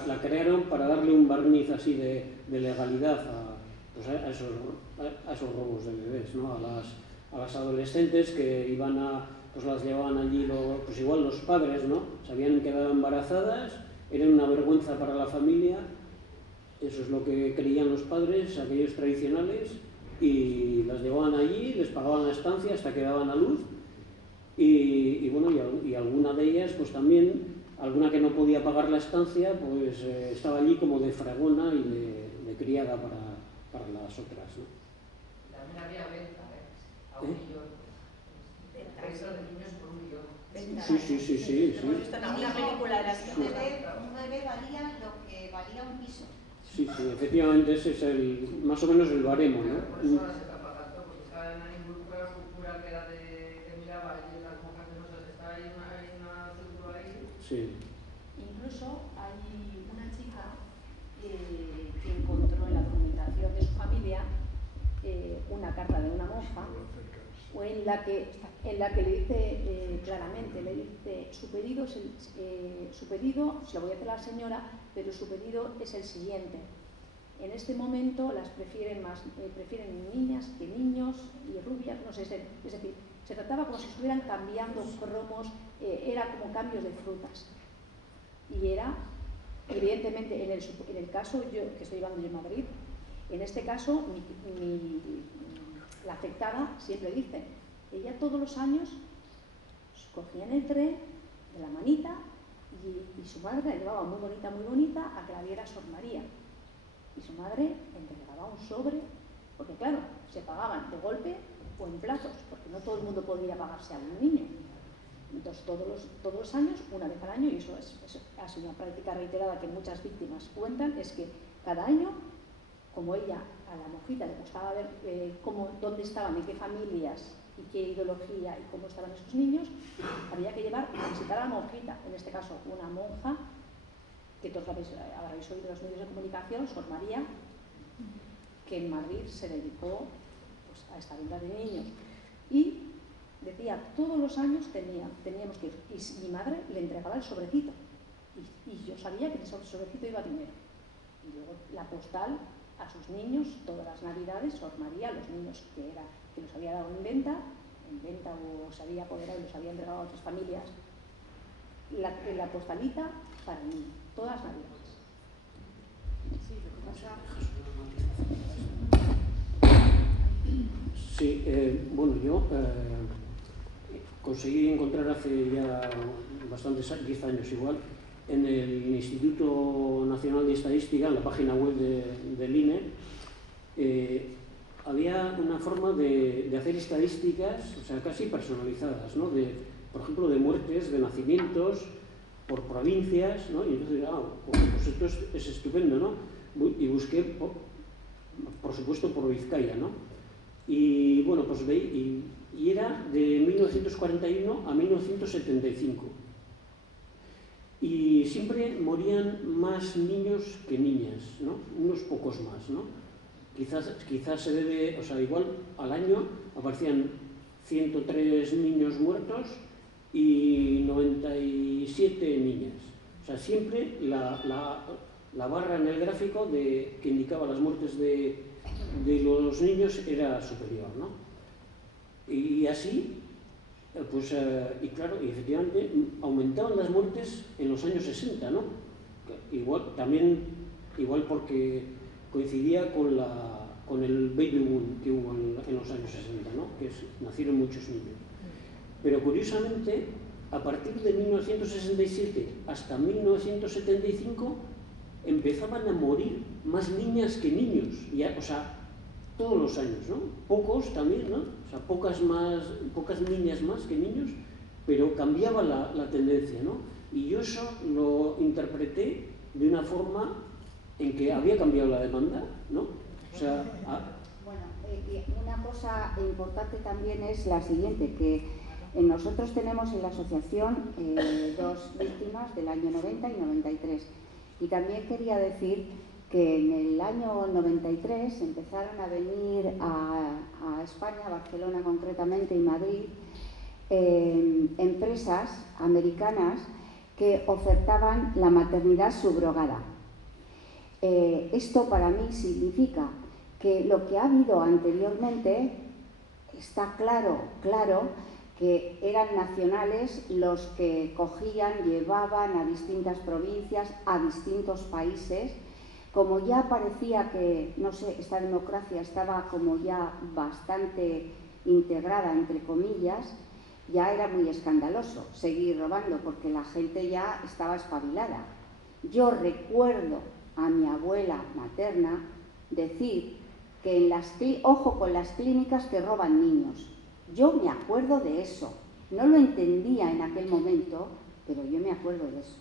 La crearon para darle un barniz así de legalidad a esos robos de bebés, ¿no? A las adolescentes que iban pues las llevaban allí, pues igual los padres, ¿no? Se habían quedado embarazadas, eran una vergüenza para la familia, eso es lo que creían los padres, aquellos tradicionales, y las llevaban allí, les pagaban la estancia hasta que daban a luz, y bueno, y alguna de ellas, pues también, alguna que no podía pagar la estancia, pues estaba allí como de fragona y de criada para las otras, ¿no? También había venta, a un millón. Venta de niños por un millón. Sí. Hemos visto una película de las que un bebé valía lo que valía un piso. Sí, efectivamente ese es más o menos el baremo, ¿no? Por eso ahora se tapa tanto, porque estaba en una cultura que era que miraba y las monjas de nosotros, estaba ahí una círculo ahí. Sí. Incluso hay una chica que encontró en la documentación de su familia una carta de una monja en la que le dice claramente, le dice su pedido, se lo voy a hacer a la señora, pero su pedido es el siguiente. En este momento las prefieren niñas que niños y rubias, no sé, es decir, se trataba como si estuvieran cambiando cromos, era como cambios de frutas. Y era, evidentemente, en el caso que estoy llevando yo en Madrid, en este caso, la afectada siempre dice, ella todos los años cogía en el tren de la manita y su madre la llevaba muy bonita, a que la viera Sor María. Y su madre entregaba un sobre, porque claro, se pagaban de golpe o en plazos, porque no todo el mundo podía pagarse a un niño. Entonces, todos los años, una vez al año, y eso ha sido una práctica reiterada que muchas víctimas cuentan, es que cada año, como ella, a la monjita le gustaba ver dónde estaban, en qué familias y qué ideología y cómo estaban esos niños, había que llevar a visitar a la monjita, en este caso una monja, que todos habréis oído en los medios de comunicación, Sor María, que en Madrid se dedicó pues, a esta venta de niños. Y decía, todos los años teníamos que ir, y mi madre le entregaba el sobrecito, y yo sabía que en ese sobrecito iba dinero. Y luego la postal a sus niños, todas las navidades, Sor María, los niños que los había dado en venta o se había apoderado y los había entregado a otras familias, la postalita para mí, todas las navidades. Sí, bueno, yo conseguí encontrar hace ya bastantes 10 años igual, en el Instituto Nacional de Estadística, en la página web del INE, había una forma de hacer estadísticas, o sea, casi personalizadas, ¿no? Por ejemplo, de muertes, de nacimientos, por provincias, ¿no? Y entonces, pues esto es estupendo, ¿no? Y busqué, por supuesto, por Vizcaya, ¿no? Y bueno, pues veí, y era de 1941 a 1975. y siempre morían más niños que niñas, ¿no? Unos pocos más, ¿no? Quizás se debe, o sea, igual al año aparecían 103 niños muertos y 97 niñas. O sea, siempre la barra en el gráfico que indicaba las muertes de los niños era superior, ¿no? Y así, pues, y claro, y efectivamente aumentaban las muertes en los años 60, ¿no? Igual porque coincidía con el baby boom que hubo en los años 60, ¿no? Que nacieron muchos niños. Pero curiosamente, a partir de 1967 hasta 1975 empezaban a morir más niñas que niños, o sea, todos los años, ¿no? Pocos también, ¿no? O sea, pocas niñas más que niños, pero cambiaba la tendencia, ¿no? Y yo eso lo interpreté de una forma en que había cambiado la demanda, ¿no? O sea, Bueno, una cosa importante también es la siguiente, que nosotros tenemos en la asociación 2 víctimas del año 90 y 93. Y también quería decir que en el año 93 empezaron a venir a España, a Barcelona concretamente y Madrid, empresas americanas que ofertaban la maternidad subrogada. Esto para mí significa que lo que ha habido anteriormente está claro que eran nacionales los que cogían, llevaban a distintas provincias, a distintos países. Como ya parecía que, no sé, esta democracia estaba como ya bastante integrada, entre comillas, ya era muy escandaloso seguir robando porque la gente ya estaba espabilada. Yo recuerdo a mi abuela materna decir que ojo con las clínicas que roban niños. Yo me acuerdo de eso. No lo entendía en aquel momento, pero yo me acuerdo de eso.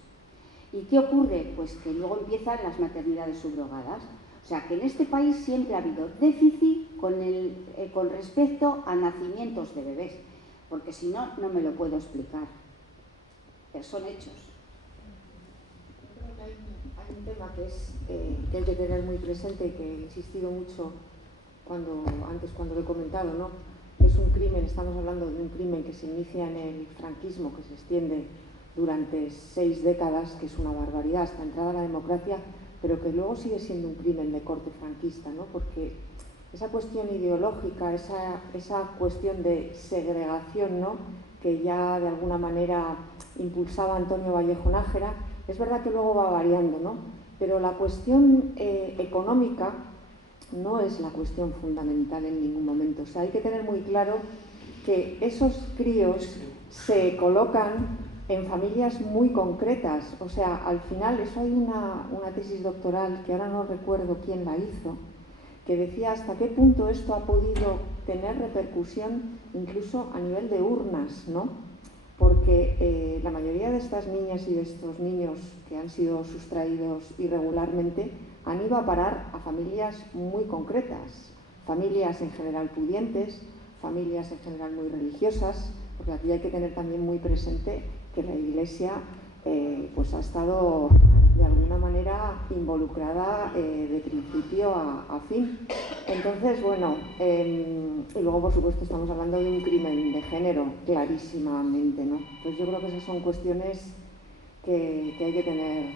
¿Y qué ocurre? Pues que luego empiezan las maternidades subrogadas. O sea, que en este país siempre ha habido déficit con respecto a nacimientos de bebés, porque si no, no me lo puedo explicar. Pero son hechos. Yo creo que hay un tema que hay que tener muy presente y que he insistido mucho cuando lo he comentado, ¿no? Es un crimen, estamos hablando de un crimen que se inicia en el franquismo, que se extiende durante 6 décadas, que es una barbaridad hasta entrada a la democracia, pero que luego sigue siendo un crimen de corte franquista, ¿no? Porque esa cuestión ideológica, esa cuestión de segregación, ¿no? Que ya de alguna manera impulsaba Antonio Vallejo Nájera, es verdad que luego va variando, ¿no? Pero la cuestión económica no es la cuestión fundamental en ningún momento. O sea, hay que tener muy claro que esos críos se colocan en familias muy concretas. O sea, al final, eso hay una tesis doctoral que ahora no recuerdo quién la hizo, que decía hasta qué punto esto ha podido tener repercusión incluso a nivel de urnas, ¿no? Porque la mayoría de estas niñas y de estos niños que han sido sustraídos irregularmente han ido a parar a familias muy concretas, familias en general pudientes, familias en general muy religiosas, porque aquí hay que tener también muy presente que la Iglesia pues ha estado de alguna manera involucrada de principio a fin. Entonces, bueno, y luego por supuesto estamos hablando de un crimen de género, clarísimamente, ¿no? Entonces yo creo que esas son cuestiones que hay que tener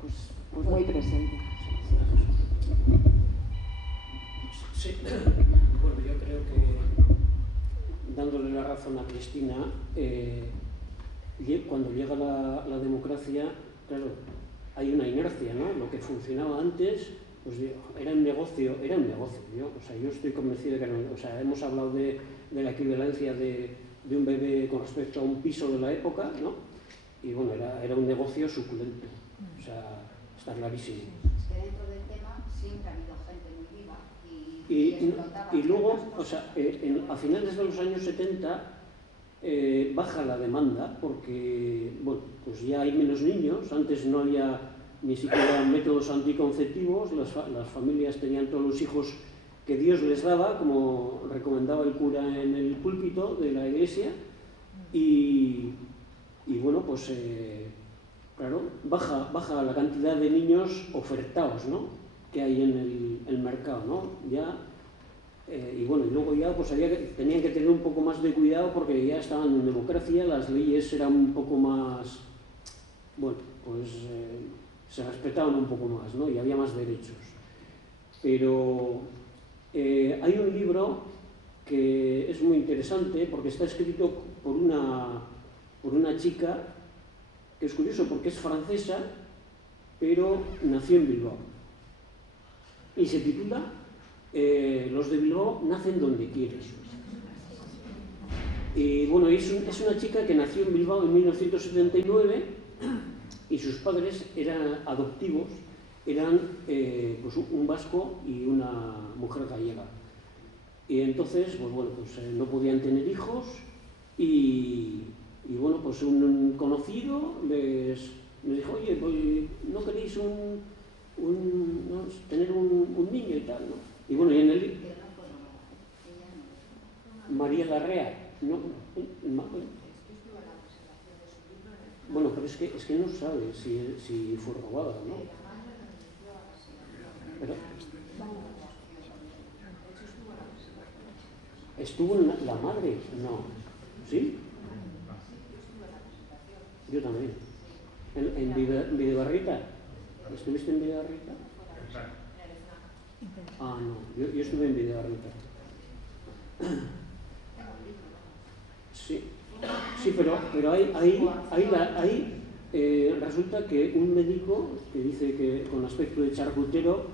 pues muy presentes. Sí, bueno, yo creo que, dándole la razón a Cristina, cuando llega la democracia, claro, hay una inercia, ¿no? Lo que funcionaba antes, pues era un negocio. Yo estoy convencido de que no, o sea, hemos hablado de la equivalencia de un bebé con respecto a un piso de la época, ¿no? Y bueno, era un negocio suculento, o sea, está clarísimo. Es que dentro del tema siempre ha habido gente muy viva y luego, o sea, a finales de los años 70 baja la demanda porque, bueno, pues ya hay menos niños. Antes no había ni siquiera métodos anticonceptivos, las familias tenían todos los hijos que Dios les daba, como recomendaba el cura en el púlpito de la iglesia, y bueno, pues claro, baja la cantidad de niños ofertados, ¿no?, que hay en el mercado, ¿no? Ya, y bueno, y luego ya pues tenían que tener un poco más de cuidado porque ya estaban en democracia, las leyes eran un poco más, bueno, pues se respetaban un poco más, ¿no?, y había más derechos. Pero hay un libro que es muy interesante porque está escrito por una chica que es curioso porque es francesa, pero nació en Bilbao. Y se titula Los de Bilbao nacen donde quieren. Y bueno, es una chica que nació en Bilbao en 1979 y sus padres eran adoptivos, eran pues un vasco y una mujer gallega. Y entonces, pues bueno, pues no podían tener hijos y bueno, pues un conocido les dijo, oye, pues ¿no queréis tener un niño y tal, ¿no? Y bueno, y en el... María Larrea, ¿no? Bueno, pero es que no sabe si fue robada, ¿no? Pero, ¿estuvo en la madre? No. ¿Sí? Yo también. ¿En Videbarrita? ¿Estuviste en Videbarrita? Ah, no. Yo estuve en Videbarrita. Sí. Sí, pero ahí resulta que un médico que dice que con aspecto de charcutero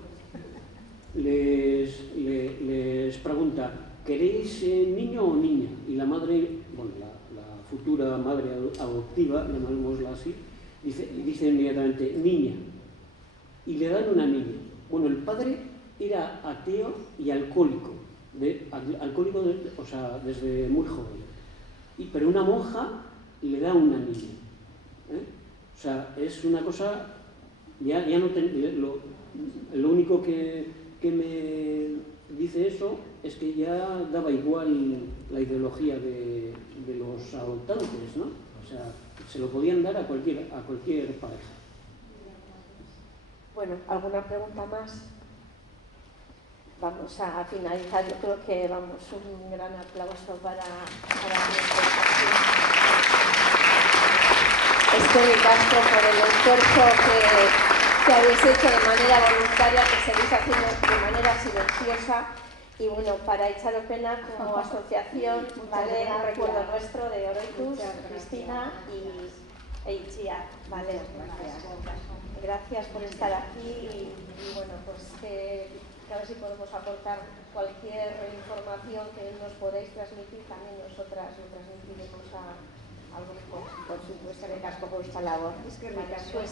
les pregunta, ¿queréis niño o niña? Y la madre, bueno, la futura madre adoptiva, llamémosla así, dice inmediatamente, niña. Y le dan una niña. Bueno, el padre era ateo y alcohólico, o sea, desde muy joven. Pero una monja le da una niña. O sea, es una cosa, ya no lo único que me dice eso es que ya daba igual la ideología de los adoptantes, ¿no? O sea, se lo podían dar a cualquier pareja. Bueno, ¿alguna pregunta más? Vamos a finalizar. Yo creo que un gran aplauso para Eskerrik asko por el esfuerzo que habéis hecho de manera voluntaria, que seguís haciendo de manera silenciosa. Y bueno, para Itxaropena como asociación, ¿vale? Un recuerdo nuestro de Oroituz, Cristina e Itziar, ¿vale? Gracias por estar aquí y bueno, pues a ver si podemos aportar cualquier información que nos podáis transmitir, también nosotras lo transmitiremos al grupo, por supuesto. Eskerrik asko por vuestra labor. Eskerrik asko.